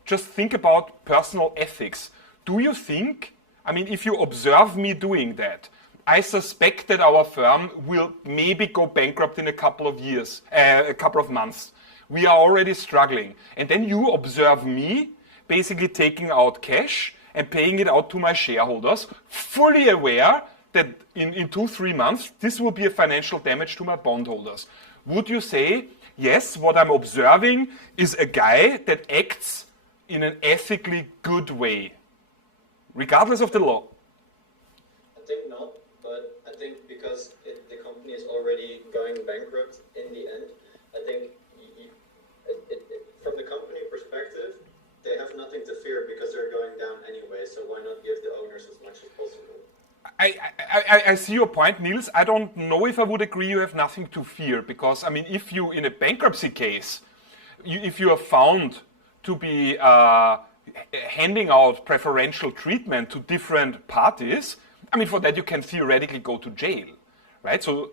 Just think about personal ethics. Do you think, if you observe me doing that, I suspect that our firm will maybe go bankrupt in a couple of years, a couple of months. We are already struggling. And then you observe me basically taking out cash and paying it out to my shareholders, fully aware that in 2-3 months, this will be a financial damage to my bondholders. Would you say, yes, what I'm observing is a guy that acts in an ethically good way, regardless of the law? I think not, but I think because the company is already going bankrupt in the end, I think from the company perspective, they have nothing to fear because they're going down anyway, so why not give the owners as much as possible? I see your point, Niels. I don't know if I would agree you have nothing to fear because, if you, in a bankruptcy case, if you are found to be handing out preferential treatment to different parties, for that you can theoretically go to jail, right? So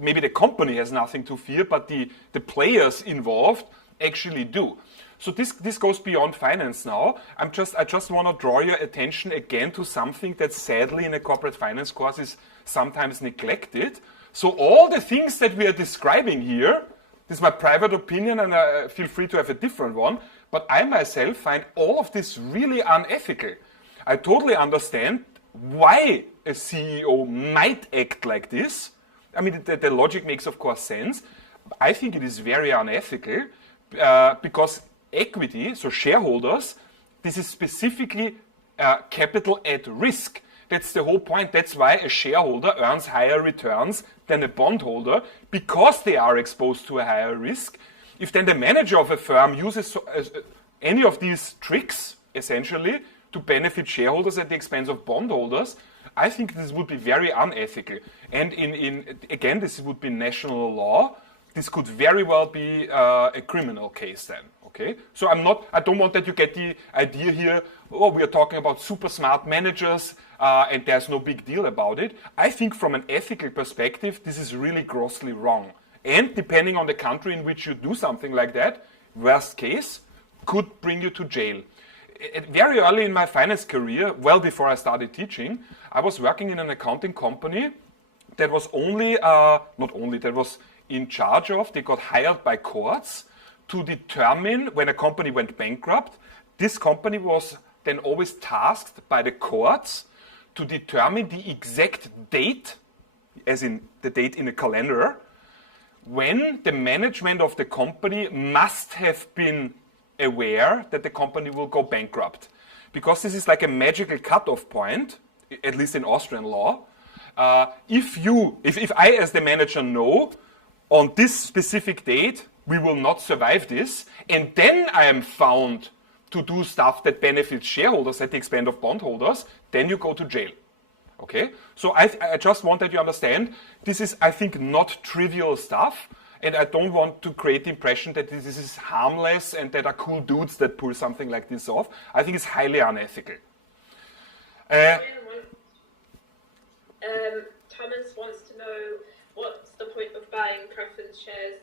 maybe the company has nothing to fear, but the players involved actually do. So this goes beyond finance now. I just want to draw your attention again to something that sadly in a corporate finance course is sometimes neglected. So all the things that we are describing here, this is my private opinion and feel free to have a different one, but I myself find all of this really unethical. I totally understand why a CEO might act like this. The logic makes of course sense. I think it is very unethical because equity, so shareholders, this is specifically capital at risk. That's the whole point. That's why a shareholder earns higher returns than a bondholder, because they are exposed to a higher risk. If then the manager of a firm uses any of these tricks, essentially, to benefit shareholders at the expense of bondholders, I think this would be very unethical. And again, this would be national law. this could very well be a criminal case then. Okay, so I don't want that you get the idea here, oh, we are talking about super smart managers and there's no big deal about it. I think from an ethical perspective, this is really grossly wrong. And depending on the country in which you do something like that, worst case, could bring you to jail. Very early in my finance career, well before I started teaching, I was working in an accounting company that was that was in charge of, they got hired by courts to determine when a company went bankrupt. This company was then always tasked by the courts to determine the exact date, as in the date in a calendar, when the management of the company must have been aware that the company will go bankrupt. Because this is like a magical cutoff point, at least in Austrian law. If I as the manager know on this specific date we will not survive this, and then I am found to do stuff that benefits shareholders at the expense of bondholders, then you go to jail. Okay? So I just want that you understand, this is, I think, not trivial stuff, and I don't want to create the impression that this is harmless and that are cool dudes that pull something like this off. I think it's highly unethical. Thomas wants to know what's the point of buying preference shares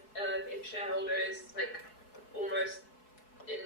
if shareholders almost in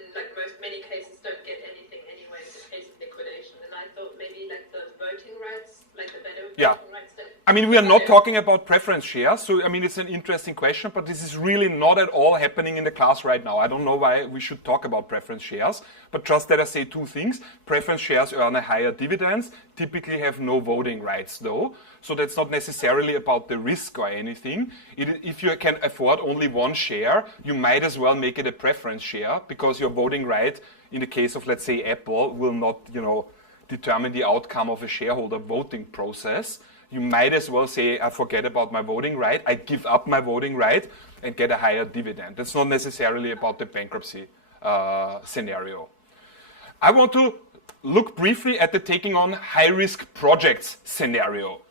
many cases don't get anything anyway in case of liquidation, and I thought maybe the voting rights, the better voting rights. I mean, we are not talking about preference shares, so I mean it's an interesting question, but this is really not at all happening in the class right now. I don't know why we should talk about preference shares, but just that I say two things. Preference shares earn a higher dividends, typically have no voting rights though, so that's not necessarily about the risk or anything. If you can afford only one share, you might as well make it a preference share, because your voting right, in the case of, let's say, Apple, will not, determine the outcome of a shareholder voting process. You might as well say, I forget about my voting right, I give up my voting right and get a higher dividend. That's not necessarily about the bankruptcy scenario. I want to look briefly at the taking on high-risk projects scenario.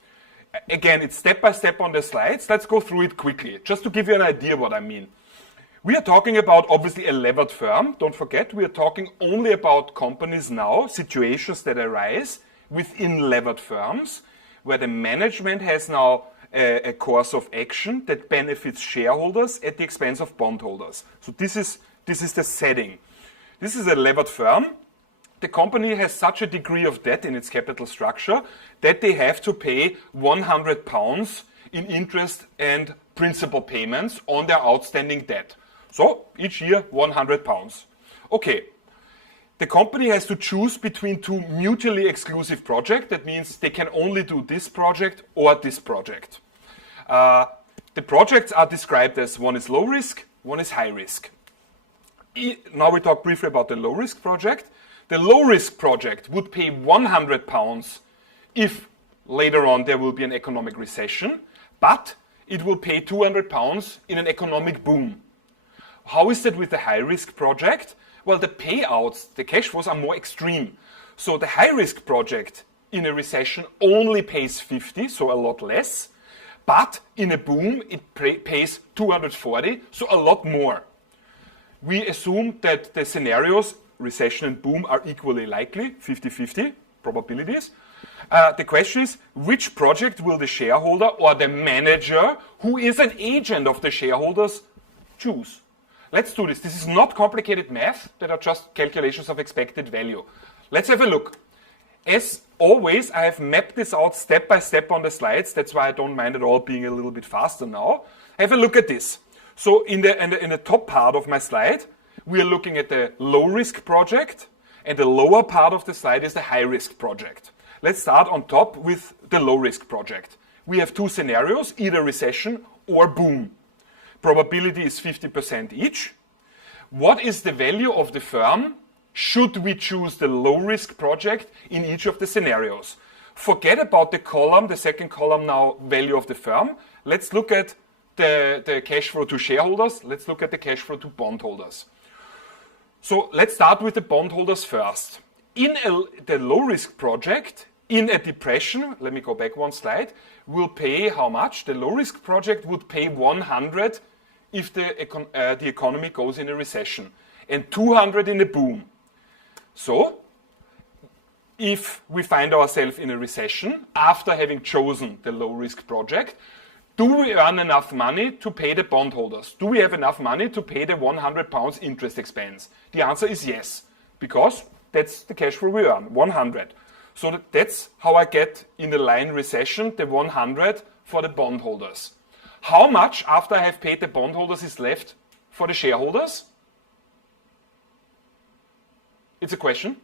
Again, it's step by step on the slides. Let's go through it quickly, just to give you an idea what I mean. We are talking about, obviously, a levered firm. Don't forget, we are talking only about companies now, situations that arise within levered firms, where the management has now a course of action that benefits shareholders at the expense of bondholders. So this is the setting. This is a levered firm. The company has such a degree of debt in its capital structure that they have to pay £100 in interest and principal payments on their outstanding debt. So each year, £100. Okay. The company has to choose between two mutually exclusive projects. That means they can only do this project or this project. The projects are described as one is low risk, one is high risk. Now we talk briefly about the low risk project. The low risk project would pay £100 if later on there will be an economic recession, but it will pay £200 in an economic boom. How is that with the high risk project? Well, the payouts, the cash flows are more extreme. So the high-risk project in a recession only pays 50, so a lot less. But in a boom, it pays 240, so a lot more. We assume that the scenarios, recession and boom, are equally likely, 50-50 probabilities. The question is, which project will the shareholder or the manager, who is an agent of the shareholders, choose? Let's do this. This is not complicated math. That are just calculations of expected value. Let's have a look. As always, I have mapped this out step by step on the slides. That's why I don't mind at all being a little bit faster now. Have a look at this. So in the top part of my slide, we are looking at the low-risk project, and the lower part of the slide is the high-risk project. Let's start on top with the low-risk project. We have two scenarios, either recession or boom. Probability is 50% each. What is the value of the firm should we choose the low-risk project in each of the scenarios? Forget about the column, the second column now, value of the firm. Let's look at the cash flow to shareholders. Let's look at the cash flow to bondholders. So let's start with the bondholders first. In the low-risk project, in a depression, let me go back one slide, will pay how much? The low-risk project would pay 100 if the economy goes in a recession and 200 in a boom. So, if we find ourselves in a recession after having chosen the low-risk project, do we earn enough money to pay the bondholders? Do we have enough money to pay the £100 interest expense? The answer is yes, because that's the cash flow we earn, 100. So that's how I get in the line recession the 100 for the bondholders. How much after I have paid the bondholders is left for the shareholders? It's a question.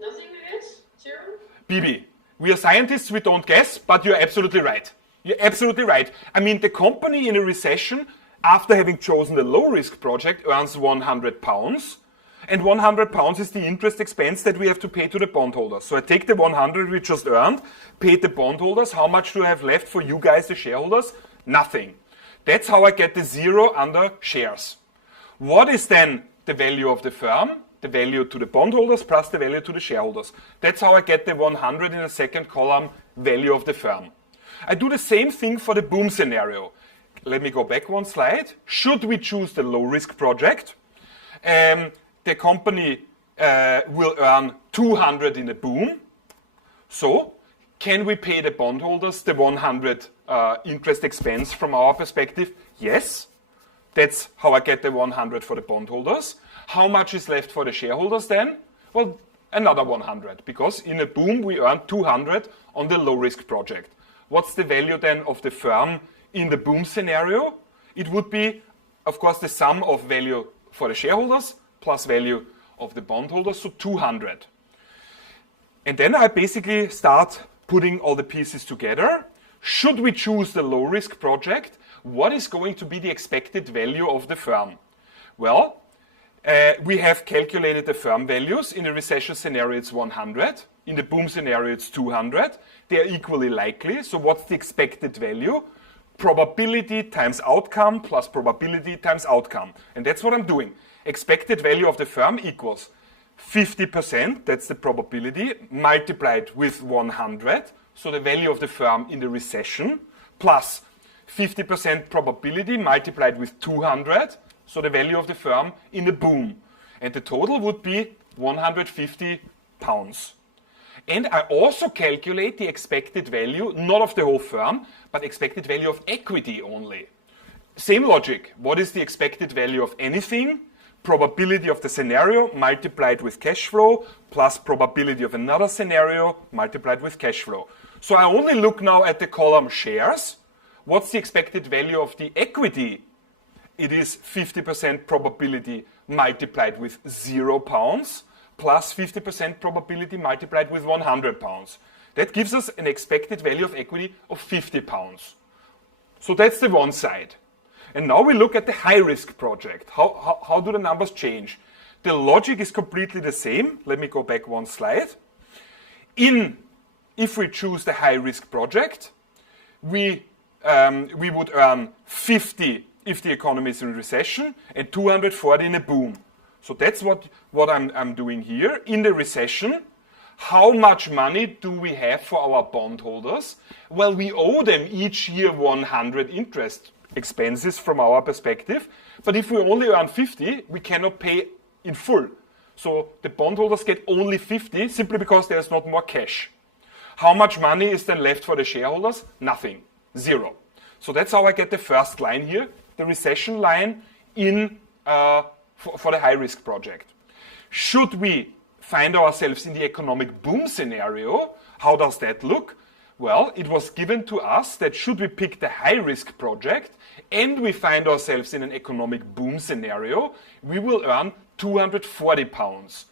Nothing, I guess? Zero? Bibi, we are scientists, we don't guess, but you're absolutely right. You're absolutely right. I mean, the company in a recession, after having chosen the low-risk project, earns £100, and £100 is the interest expense that we have to pay to the bondholders. So I take the 100 we just earned, paid the bondholders. How much do I have left for you guys, the shareholders? Nothing. That's how I get the zero under shares. What is then the value of the firm? The value to the bondholders plus the value to the shareholders. That's how I get the 100 in the second column, value of the firm. I do the same thing for the boom scenario. Let me go back one slide. Should we choose the low-risk project, the company will earn 200 in a boom. So, can we pay the bondholders the 100 interest expense from our perspective? Yes. That's how I get the 100 for the bondholders. How much is left for the shareholders then? Well, another 100, because in a boom we earn 200 on the low-risk project. What's the value then of the firm in the boom scenario? It would be, of course, the sum of value for the shareholders plus value of the bondholders, so 200. And then I basically start putting all the pieces together. Should we choose the low-risk project, what is going to be the expected value of the firm? Well, we have calculated the firm values. In a recession scenario, it's 100. In the boom scenario, it's 200. They are equally likely. So what's the expected value? Probability times outcome plus probability times outcome. And that's what I'm doing. Expected value of the firm equals 50%, that's the probability, multiplied with 100, so the value of the firm in the recession, plus 50% probability multiplied with 200, so the value of the firm in the boom. And the total would be £150. And I also calculate the expected value, not of the whole firm, but expected value of equity only. Same logic. What is the expected value of anything? Probability of the scenario multiplied with cash flow plus probability of another scenario multiplied with cash flow. So I only look now at the column shares. What's the expected value of the equity? It is 50% probability multiplied with £0 plus 50% probability multiplied with £100. That gives us an expected value of equity of £50. So that's the one side. And now we look at the high-risk project. How do the numbers change? The logic is completely the same. Let me go back one slide. If we choose the high-risk project, we would earn 50 if the economy is in recession and 240 in a boom. So that's what I'm doing here. In the recession, how much money do we have for our bondholders? Well, we owe them each year 100 interest expenses from our perspective, but if we only earn 50, we cannot pay in full. So the bondholders get only 50 simply because there's not more cash. How much money is then left for the shareholders? Nothing. Zero. So that's how I get the first line here, the recession line for the high-risk project. Should we find ourselves in the economic boom scenario, how does that look? Well, it was given to us that should we pick the high-risk project and we find ourselves in an economic boom scenario, we will earn £240.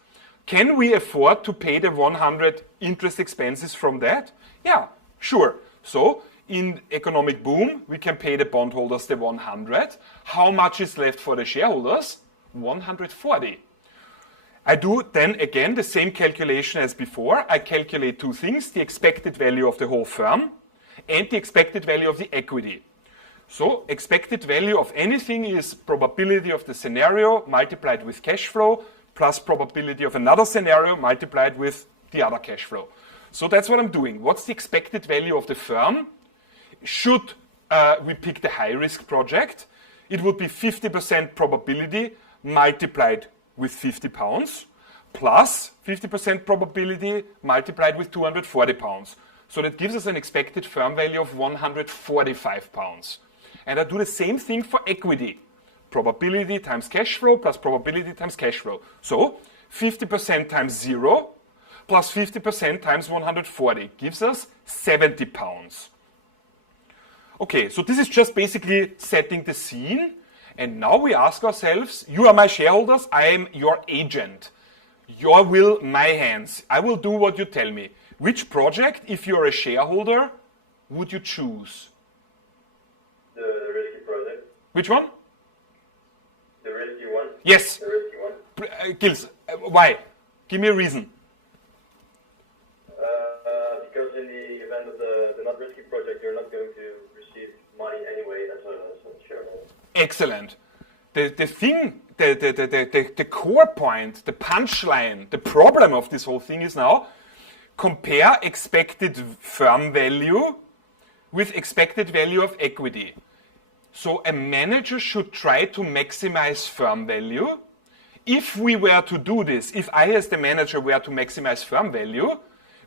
Can we afford to pay the 100 interest expenses from that? Yeah, sure. So in economic boom, we can pay the bondholders the 100. How much is left for the shareholders? 140. I do then again the same calculation as before. I calculate two things, the expected value of the whole firm and the expected value of the equity. So expected value of anything is probability of the scenario multiplied with cash flow plus probability of another scenario multiplied with the other cash flow. So that's what I'm doing. What's the expected value of the firm? Should we pick the high-risk project. It would be 50% probability multiplied with 50 pounds plus 50% probability multiplied with 240 pounds. So that gives us an expected firm value of 145 pounds. And I do the same thing for equity. Probability times cash flow plus probability times cash flow. So 50% times 0 plus 50% times 140 gives us 70 pounds. Okay, so this is just basically setting the scene. And now we ask ourselves, you are my shareholders, I am your agent. Your will, my hands. I will do what you tell me. Which project, if you're a shareholder, would you choose? The risky project. Which one? The risky one. Yes. The risky one. Gilles, why? Give me a reason. Because in the event of the not risky project, you're not going to receive money anyway as a shareholder. Excellent. The core point, the punchline, the problem of this whole thing is now compare expected firm value with expected value of equity. So a manager should try to maximize firm value. If we were to do this, if I as the manager were to maximize firm value,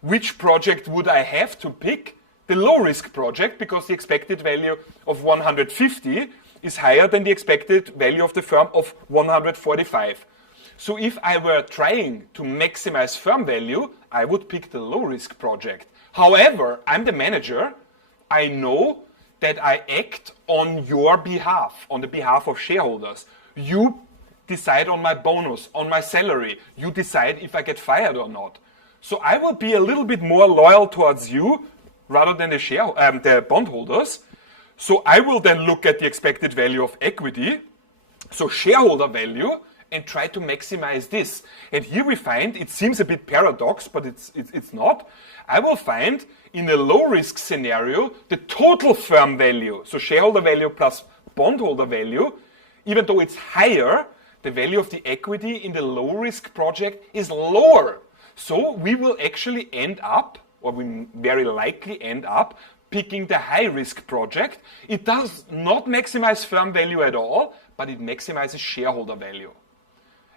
which project would I have to pick? The low risk project, because the expected value of 150 is higher than the expected value of the firm of 145. So if I were trying to maximize firm value, I would pick the low risk project. However, I'm the manager. I know that I act on your behalf, on the behalf of shareholders. You decide on my bonus, on my salary. You decide if I get fired or not. So I will be a little bit more loyal towards you rather than the bondholders. So I will then look at the expected value of equity, so shareholder value, and try to maximize this. And here we find, it seems a bit paradox, but it's not. I will find in a low risk scenario, the total firm value, so shareholder value plus bondholder value, even though it's higher, the value of the equity in the low risk project is lower. So we will actually end up, or we very likely end up, picking the high-risk project. It does not maximize firm value at all, but it maximizes shareholder value.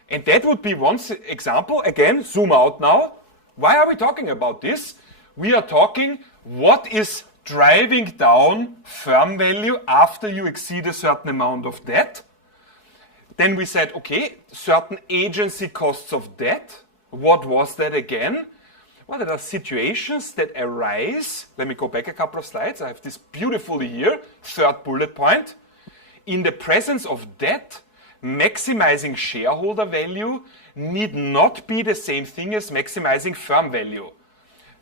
And that would be one example. Again, zoom out now. Why are we talking about this? We are talking what is driving down firm value after you exceed a certain amount of debt. Then we said, okay, certain agency costs of debt. What was that again? Well, there are situations that arise. Let me go back a couple of slides. I have this beautifully here, third bullet point. In the presence of debt, maximizing shareholder value need not be the same thing as maximizing firm value.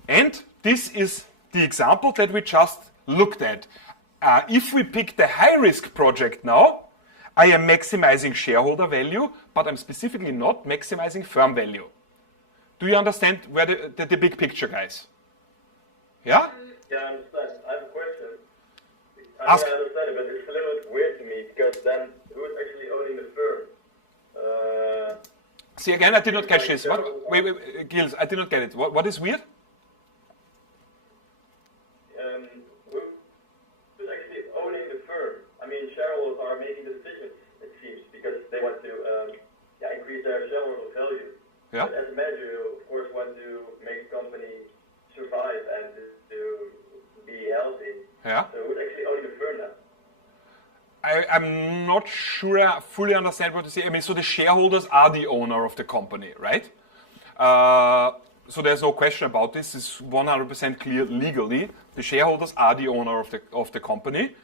And this is the example that we just looked at. If we pick the high-risk project now, I am maximizing shareholder value, but I'm specifically not maximizing firm value. Do you understand where the big picture, guys? Yeah? Yeah, I understand. I have a question. Ask. I understand it, but it's a little bit weird to me because then who is actually owning the firm? See, again, I did not catch this. Wait, Gilles, I did not get it. What is weird? Who's actually owning the firm? I mean, shareholders are making the decisions, it seems, because they want to increase their shareholder value. Yeah. But as a manager, you of course want to make the company survive and to be healthy. Yeah. So who's actually owning the firm now? I'm not sure I fully understand what you say. I mean, so the shareholders are the owner of the company, right? So there's no question about this. It's 100% clear legally. The shareholders are the owner of the company.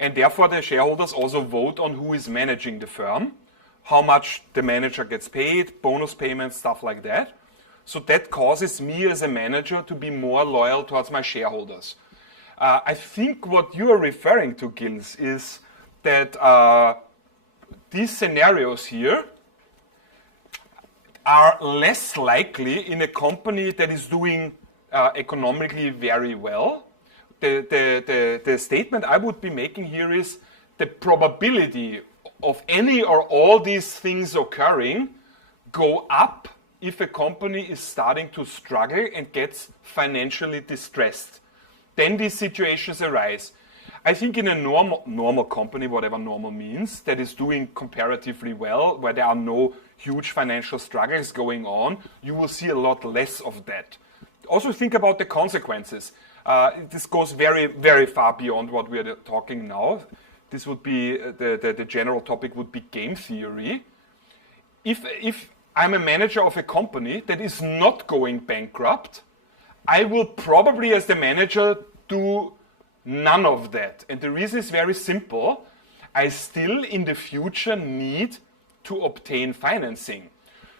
And therefore, the shareholders also vote on who is managing the firm, how much the manager gets paid, bonus payments, stuff like that. So that causes me as a manager to be more loyal towards my shareholders. I think what you are referring to, Gilles, is that these scenarios here are less likely in a company that is doing economically very well. The statement I would be making here is the probability of any or all these things occurring go up if a company is starting to struggle and gets financially distressed. Then these situations arise. I think in a normal company, whatever normal means, that is doing comparatively well, where there are no huge financial struggles going on, you will see a lot less of that. Also think about the consequences. This goes very, very far beyond what we are talking now. This would be, the general topic would be game theory. If I'm a manager of a company that is not going bankrupt, I will probably, as the manager, do none of that. And the reason is very simple. I still, in the future, need to obtain financing.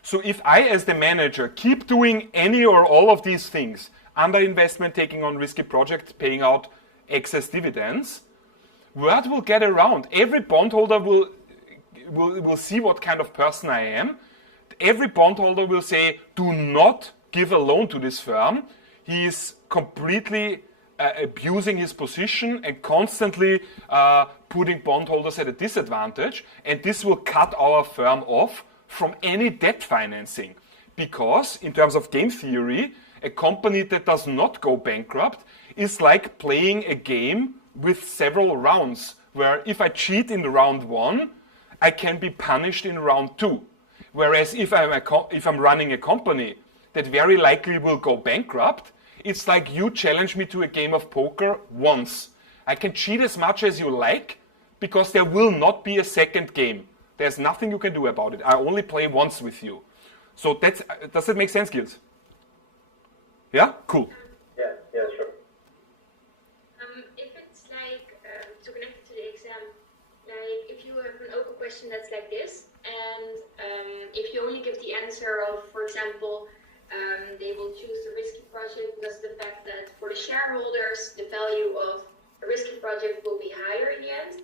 So if I, as the manager, keep doing any or all of these things, underinvestment, taking on risky projects, paying out excess dividends, word will get around. Every bondholder will see what kind of person I am. Every bondholder will say, do not give a loan to this firm. He is completely abusing his position and constantly putting bondholders at a disadvantage. And this will cut our firm off from any debt financing. Because, in terms of game theory, a company that does not go bankrupt is like playing a game with several rounds, where if I cheat in round 1, I can be punished in round 2. Whereas if I'm running a company that very likely will go bankrupt, it's like you challenge me to a game of poker once. I can cheat as much as you like, because there will not be a second game. There's nothing you can do about it. I only play once with you. So does that make sense, Gils? Yeah? Cool. Yeah, sure. If it's like, to connect it to the exam, like if you have an open question that's like this, and if you only give the answer of, for example, they will choose the risky project because the fact that for the shareholders, the value of a risky project will be higher in the end.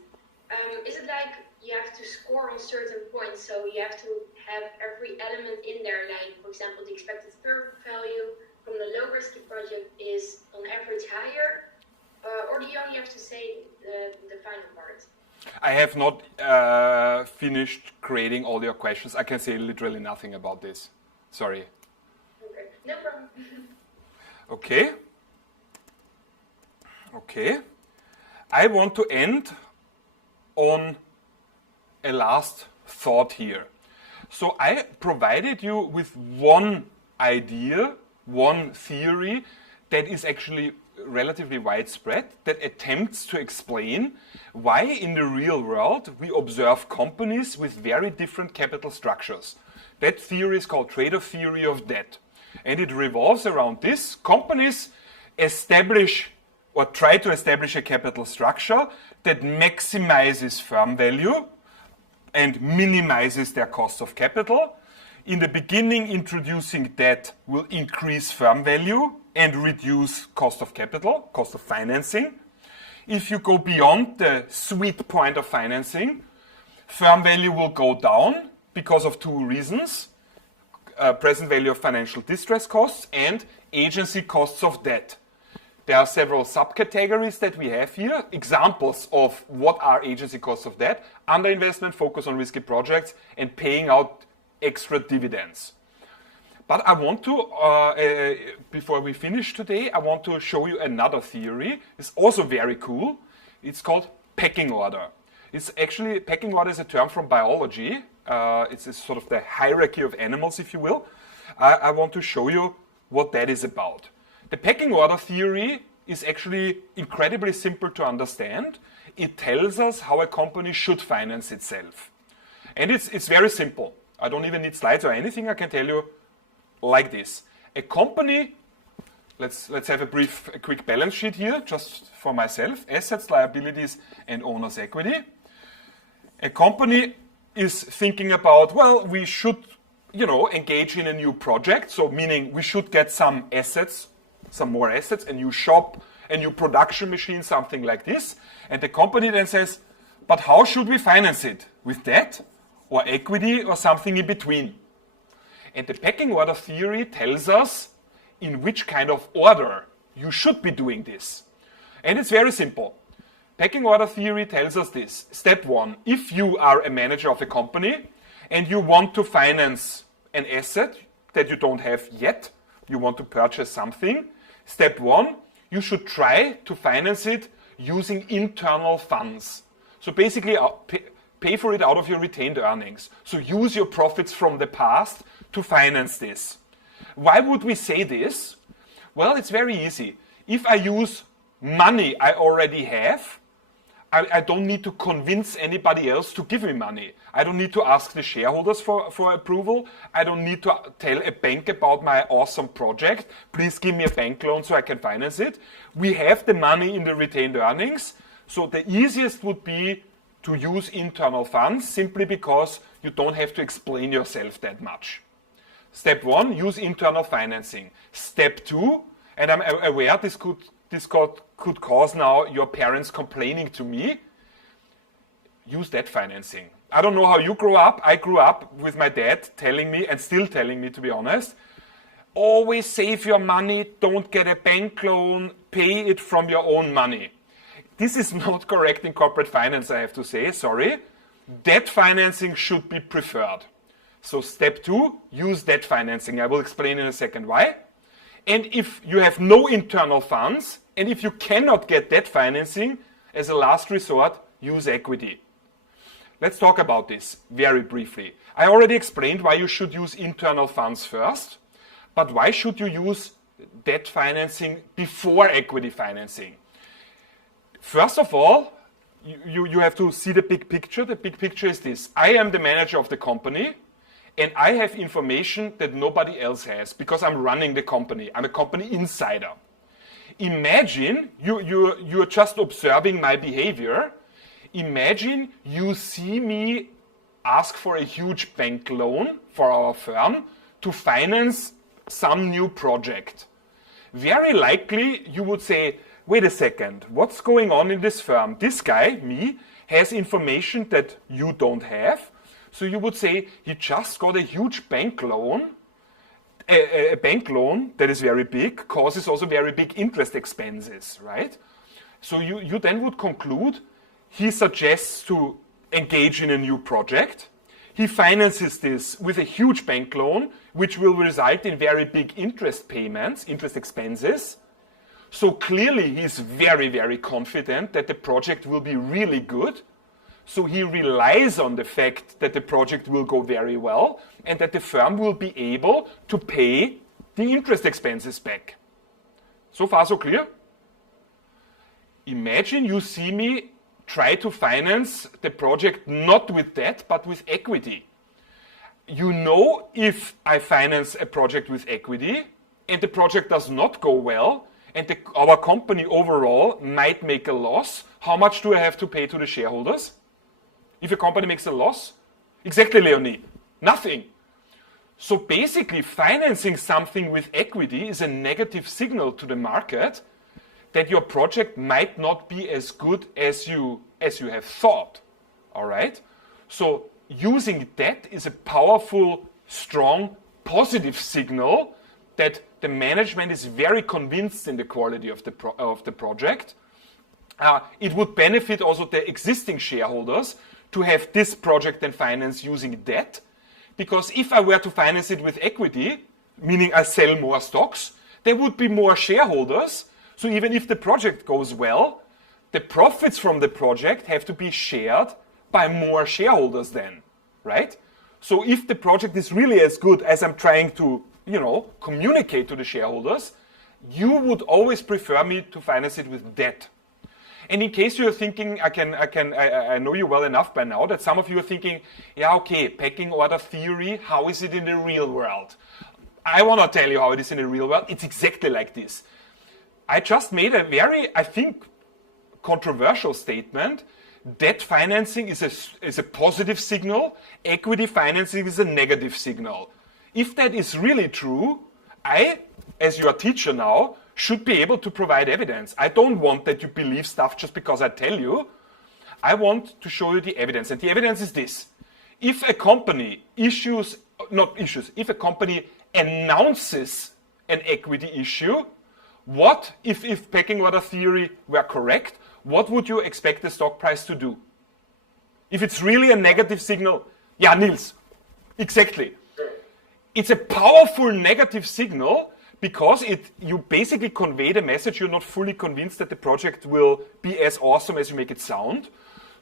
Is it like you have to score on certain points, so you have to have every element in there, like, for example, the expected firm value from the low risky project is on average higher, or do you only have to say the final part? I have not finished creating all your questions. I can say literally nothing about this. Sorry. Okay, no problem. Okay. I want to end on a last thought here. So I provided you with one idea, one theory that is actually relatively widespread, that attempts to explain why in the real world we observe companies with very different capital structures. That theory is called trade-off theory of debt. And it revolves around this. Companies establish or try to establish a capital structure that maximizes firm value and minimizes their cost of capital. In the beginning, introducing debt will increase firm value and reduce cost of capital, cost of financing. If you go beyond the sweet point of financing, firm value will go down because of two reasons: present value of financial distress costs and agency costs of debt. There are several subcategories that we have here, examples of what are agency costs of debt: underinvestment, focus on risky projects, and paying out extra dividends. But I want to, before we finish today, I want to show you another theory. It's also very cool. It's called pecking order. It's actually, pecking order is a term from biology. It's sort of the hierarchy of animals, if you will. I want to show you what that is about. The pecking order theory is actually incredibly simple to understand. It tells us how a company should finance itself. And it's very simple. I don't even need slides or anything. I can tell you like this. A company, let's have a quick balance sheet here, just for myself. Assets, liabilities, and owner's equity. A company is thinking about, well, we should, engage in a new project. So meaning we should get some assets, some more assets, a new shop, a new production machine, something like this. And the company then says, but how should we finance it? With debt or equity or something in between? And the pecking order theory tells us in which kind of order you should be doing this. And it's very simple. Pecking order theory tells us this. Step 1, if you are a manager of a company and you want to finance an asset that you don't have yet, you want to purchase something, step 1, you should try to finance it using internal funds. So basically, pay for it out of your retained earnings. So use your profits from the past to finance this. Why would we say this? Well, it's very easy. If I use money I already have, I don't need to convince anybody else to give me money. I don't need to ask the shareholders for approval. I don't need to tell a bank about my awesome project. Please give me a bank loan so I can finance it. We have the money in the retained earnings. So the easiest would be to use internal funds simply because you don't have to explain yourself that much. Step 1, use internal financing. Step 2, and I'm aware this could cause now your parents complaining to me, use debt financing. I don't know how you grew up. I grew up with my dad telling me, and still telling me to be honest, always save your money, don't get a bank loan, pay it from your own money. This is not correct in corporate finance, I have to say, sorry. Debt financing should be preferred. So step 2, use debt financing. I will explain in a second why. And if you have no internal funds, and if you cannot get debt financing, as a last resort, use equity. Let's talk about this very briefly. I already explained why you should use internal funds first, but why should you use debt financing before equity financing? First of all, you have to see the big picture. The big picture is this. I am the manager of the company, and I have information that nobody else has because I'm running the company. I'm a company insider. Imagine you're just observing my behavior. Imagine you see me ask for a huge bank loan for our firm to finance some new project. Very likely you would say, wait a second, what's going on in this firm? This guy, me, has information that you don't have. So you would say, he just got a huge bank loan. A bank loan that is very big causes also very big interest expenses, right? So you then would conclude, he suggests to engage in a new project. He finances this with a huge bank loan, which will result in very big interest payments, interest expenses. So clearly he's very, very confident that the project will be really good. So he relies on the fact that the project will go very well and that the firm will be able to pay the interest expenses back. So far, so clear? Imagine you see me try to finance the project not with debt, but with equity. You know, if I finance a project with equity and the project does not go well and our company overall might make a loss, how much do I have to pay to the shareholders? If a company makes a loss? Exactly, Leonie. Nothing. So basically, financing something with equity is a negative signal to the market that your project might not be as good as you have thought. All right? So using debt is a powerful, strong, positive signal that the management is very convinced in the quality of the project. It would benefit also the existing shareholders to have this project and finance using debt, because if I were to finance it with equity, meaning I sell more stocks, there would be more shareholders. So even if the project goes well, the profits from the project have to be shared by more shareholders then, right? So if the project is really as good as I'm trying to, communicate to the shareholders, you would always prefer me to finance it with debt. And in case you're thinking, I know you well enough by now that some of you are thinking, yeah, okay, pecking order theory, how is it in the real world? I want to tell you how it is in the real world. It's exactly like this. I just made a very, I think, controversial statement. Debt financing is a positive signal. Equity financing is a negative signal. If that is really true, I, as your teacher now, should be able to provide evidence. I don't want that you believe stuff just because I tell you. I want to show you the evidence. And the evidence is this. If a company if a company announces an equity issue, what, if pecking order theory were correct, what would you expect the stock price to do? If it's really a negative signal, yeah, Niels, exactly. It's a powerful negative signal because you basically convey the message you're not fully convinced that the project will be as awesome as you make it sound.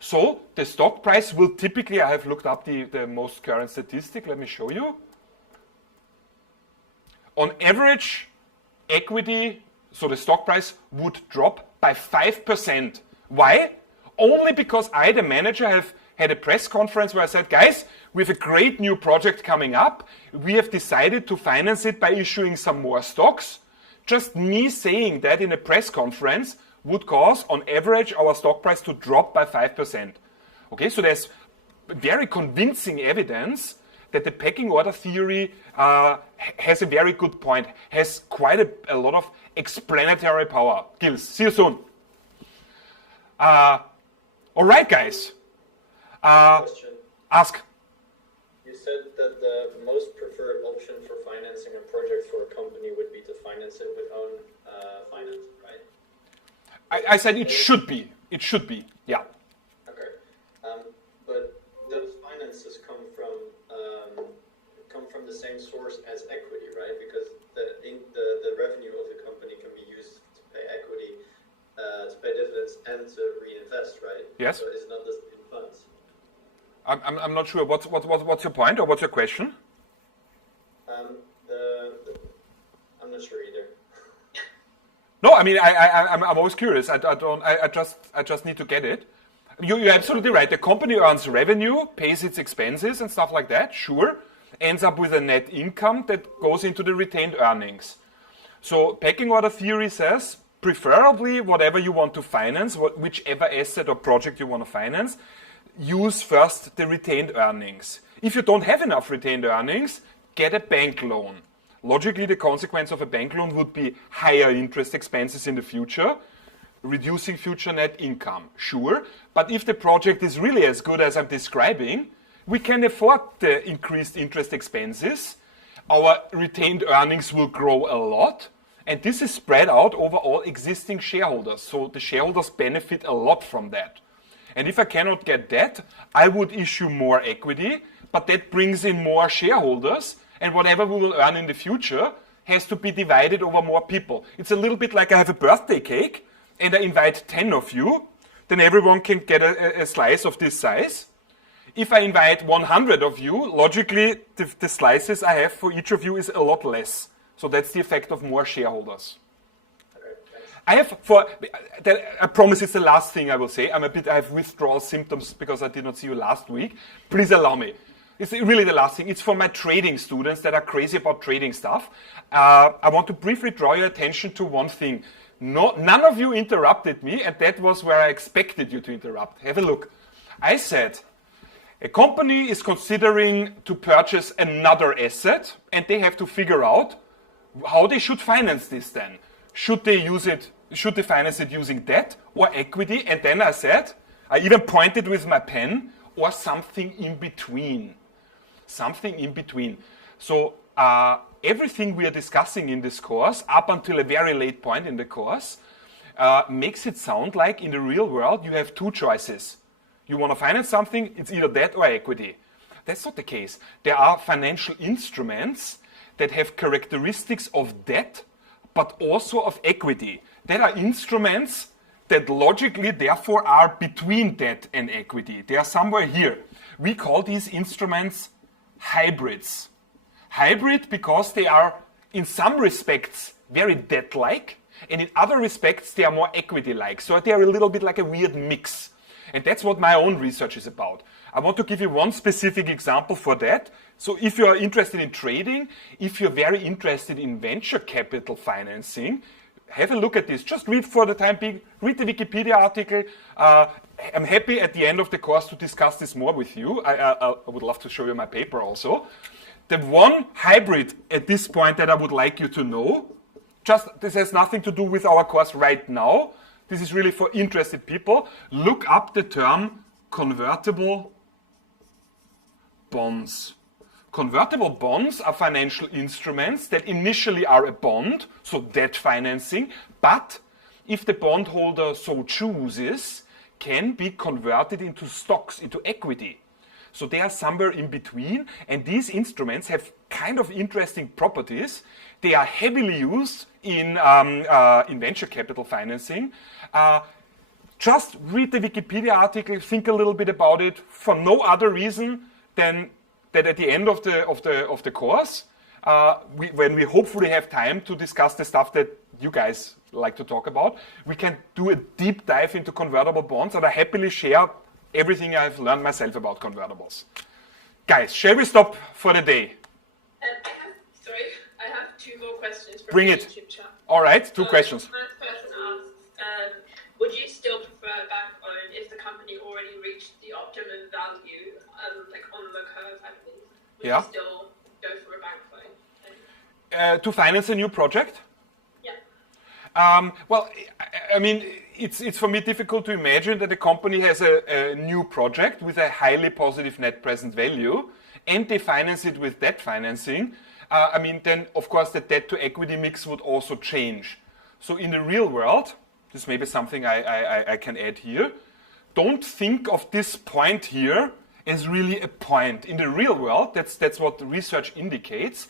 So the stock price will typically, I have looked up the most current statistic, let me show you. On average, equity, so the stock price would drop by 5%. Why? Only because I, the manager, have had a press conference where I said, guys, we have a great new project coming up. We have decided to finance it by issuing some more stocks. Just me saying that in a press conference would cause, on average, our stock price to drop by 5%. Okay, so there's very convincing evidence that the pecking order theory has a very good point, has quite a lot of explanatory power. Gilles, see you soon. All right, guys. Question. Ask. You said that the most preferred option for financing a project for a company would be to finance it with own finance, right? I said it should be. It should be, yeah. Okay. But those finances come from the same source as equity, right? Because the revenue of the company can be used to pay equity, to pay dividends, and to reinvest, right? Yes. So it's not just in funds. I'm not sure. What's your point or what's your question? I'm not sure either. No, I mean I'm always curious. I just need to get it. You're absolutely right. The company earns revenue, pays its expenses and stuff like that. Sure, ends up with a net income that goes into the retained earnings. So pecking order theory says, preferably whatever you want to finance, whichever asset or project you want to finance, use first the retained earnings. If you don't have enough retained earnings, get a bank loan. Logically, the consequence of a bank loan would be higher interest expenses in the future, reducing future net income. Sure, but if the project is really as good as I'm describing, we can afford the increased interest expenses. Our retained earnings will grow a lot, and this is spread out over all existing shareholders. So the shareholders benefit a lot from that. And if I cannot get that, I would issue more equity, but that brings in more shareholders, and whatever we will earn in the future has to be divided over more people. It's a little bit like I have a birthday cake, and I invite 10 of you, then everyone can get a slice of this size. If I invite 100 of you, logically, the slices I have for each of you is a lot less. So that's the effect of more shareholders. I promise it's the last thing I will say. I have withdrawal symptoms because I did not see you last week. Please allow me. It's really the last thing. It's for my trading students that are crazy about trading stuff. I want to briefly draw your attention to one thing. None of you interrupted me, and that was where I expected you to interrupt. Have a look. I said, a company is considering to purchase another asset, and they have to figure out how they should finance this then. Should they finance it using debt or equity? And then I said, I even pointed with my pen, or something in between. Something in between. So everything we are discussing in this course, up until a very late point in the course, makes it sound like in the real world you have two choices. You want to finance something, it's either debt or equity. That's not the case. There are financial instruments that have characteristics of debt, but also of equity. There are instruments that logically, therefore, are between debt and equity. They are somewhere here. We call these instruments hybrids. Hybrid because they are, in some respects, very debt-like, and in other respects, they are more equity-like. So they are a little bit like a weird mix. And that's what my own research is about. I want to give you one specific example for that. So if you are interested in trading, if you're very interested in venture capital financing, have a look at this. Just read for the time being, read the Wikipedia article. I'm happy at the end of the course to discuss this more with you. I would love to show you my paper also. The one hybrid at this point that I would like you to know, this has nothing to do with our course right now. This is really for interested people. Look up the term convertible bonds. Convertible bonds are financial instruments that initially are a bond, so debt financing, but if the bondholder so chooses, can be converted into stocks, into equity. So they are somewhere in between, and these instruments have kind of interesting properties. They are heavily used in venture capital financing. Just read the Wikipedia article, think a little bit about it for no other reason than that at the end of the course, when we hopefully have time to discuss the stuff that you guys like to talk about, we can do a deep dive into convertible bonds, and I happily share everything I've learned myself about convertibles. Guys, shall we stop for the day? I have 2 more questions from Bring the it. YouTube chat. All right, 2 questions. The first person asks, would you still prefer bank loan if the company already reached the optimum value, like on the curve, I believe? Would Yeah. you still go for a bank loan? To finance a new project? Yeah. Well, I mean, it's for me difficult to imagine that a company has a new project with a highly positive net present value and they finance it with debt financing. I mean, then of course the debt to equity mix would also change. So in the real world, this may be something I can add here, don't think of this point here as really a point. In the real world, that's what the research indicates.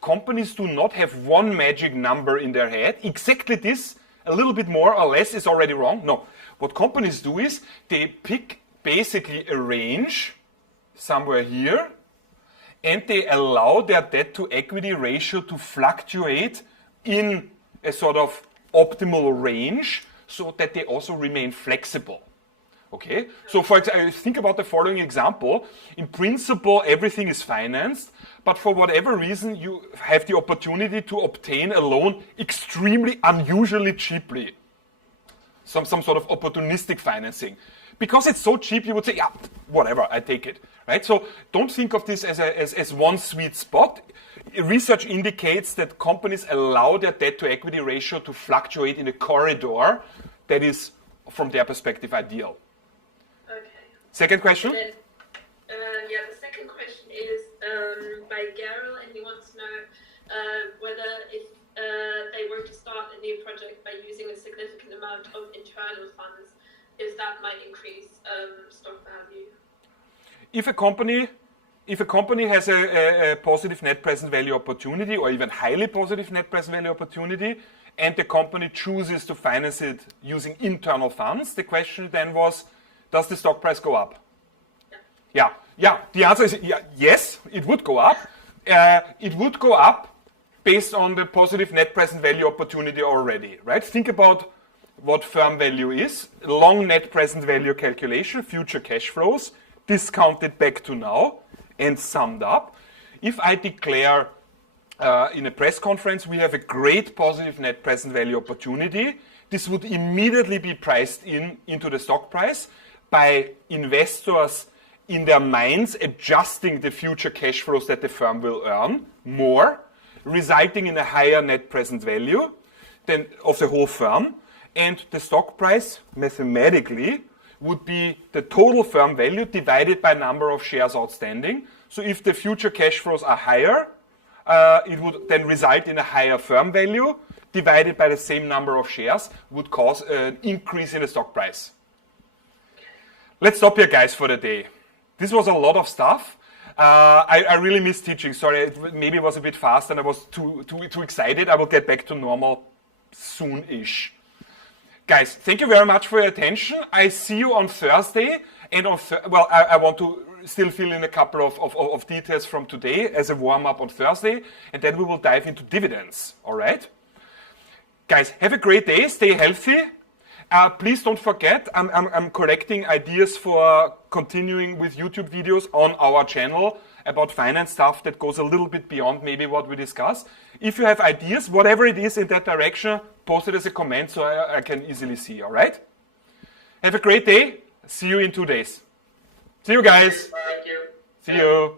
Companies do not have one magic number in their head. Exactly this, a little bit more or less, is already wrong. No. What companies do is they pick basically a range somewhere here and they allow their debt to equity ratio to fluctuate in a sort of optimal range so that they also remain flexible. Okay, so for example, think about the following example. In principle, everything is financed, but for whatever reason, you have the opportunity to obtain a loan extremely unusually cheaply. Some sort of opportunistic financing. Because it's so cheap, you would say, yeah, whatever, I take it. Right? So don't think of this as one sweet spot. Research indicates that companies allow their debt to equity ratio to fluctuate in a corridor that is, from their perspective, ideal. Second question? And then, the second question is by Gerald, and he wants to know whether if they were to start a new project by using a significant amount of internal funds, if that might increase stock value. If a company has a positive net present value opportunity, or even highly positive net present value opportunity, and the company chooses to finance it using internal funds, the question then was, does the stock price go up? Yeah. The answer is yes, it would go up. It would go up based on the positive net present value opportunity already, right? Think about what firm value is. Long net present value calculation, future cash flows, discounted back to now, and summed up. If I declare in a press conference we have a great positive net present value opportunity, this would immediately be priced into the stock price by investors in their minds adjusting the future cash flows that the firm will earn more, resulting in a higher net present value than of the whole firm. And the stock price, mathematically, would be the total firm value divided by number of shares outstanding. So if the future cash flows are higher, it would then result in a higher firm value divided by the same number of shares, would cause an increase in the stock price. Let's stop here, guys, for the day. This was a lot of stuff. I really missed teaching. Sorry, maybe it was a bit fast and I was too excited. I will get back to normal soon-ish. Guys, thank you very much for your attention. I see you on Thursday. And I want to still fill in a couple of details from today as a warm-up on Thursday. And then we will dive into dividends. All right? Guys, have a great day. Stay healthy. Please don't forget, I'm collecting ideas for continuing with YouTube videos on our channel about finance stuff that goes a little bit beyond maybe what we discuss. If you have ideas, whatever it is in that direction, post it as a comment so I can easily see, all right? Have a great day. See you in 2 days. See you guys. Thank you. See you.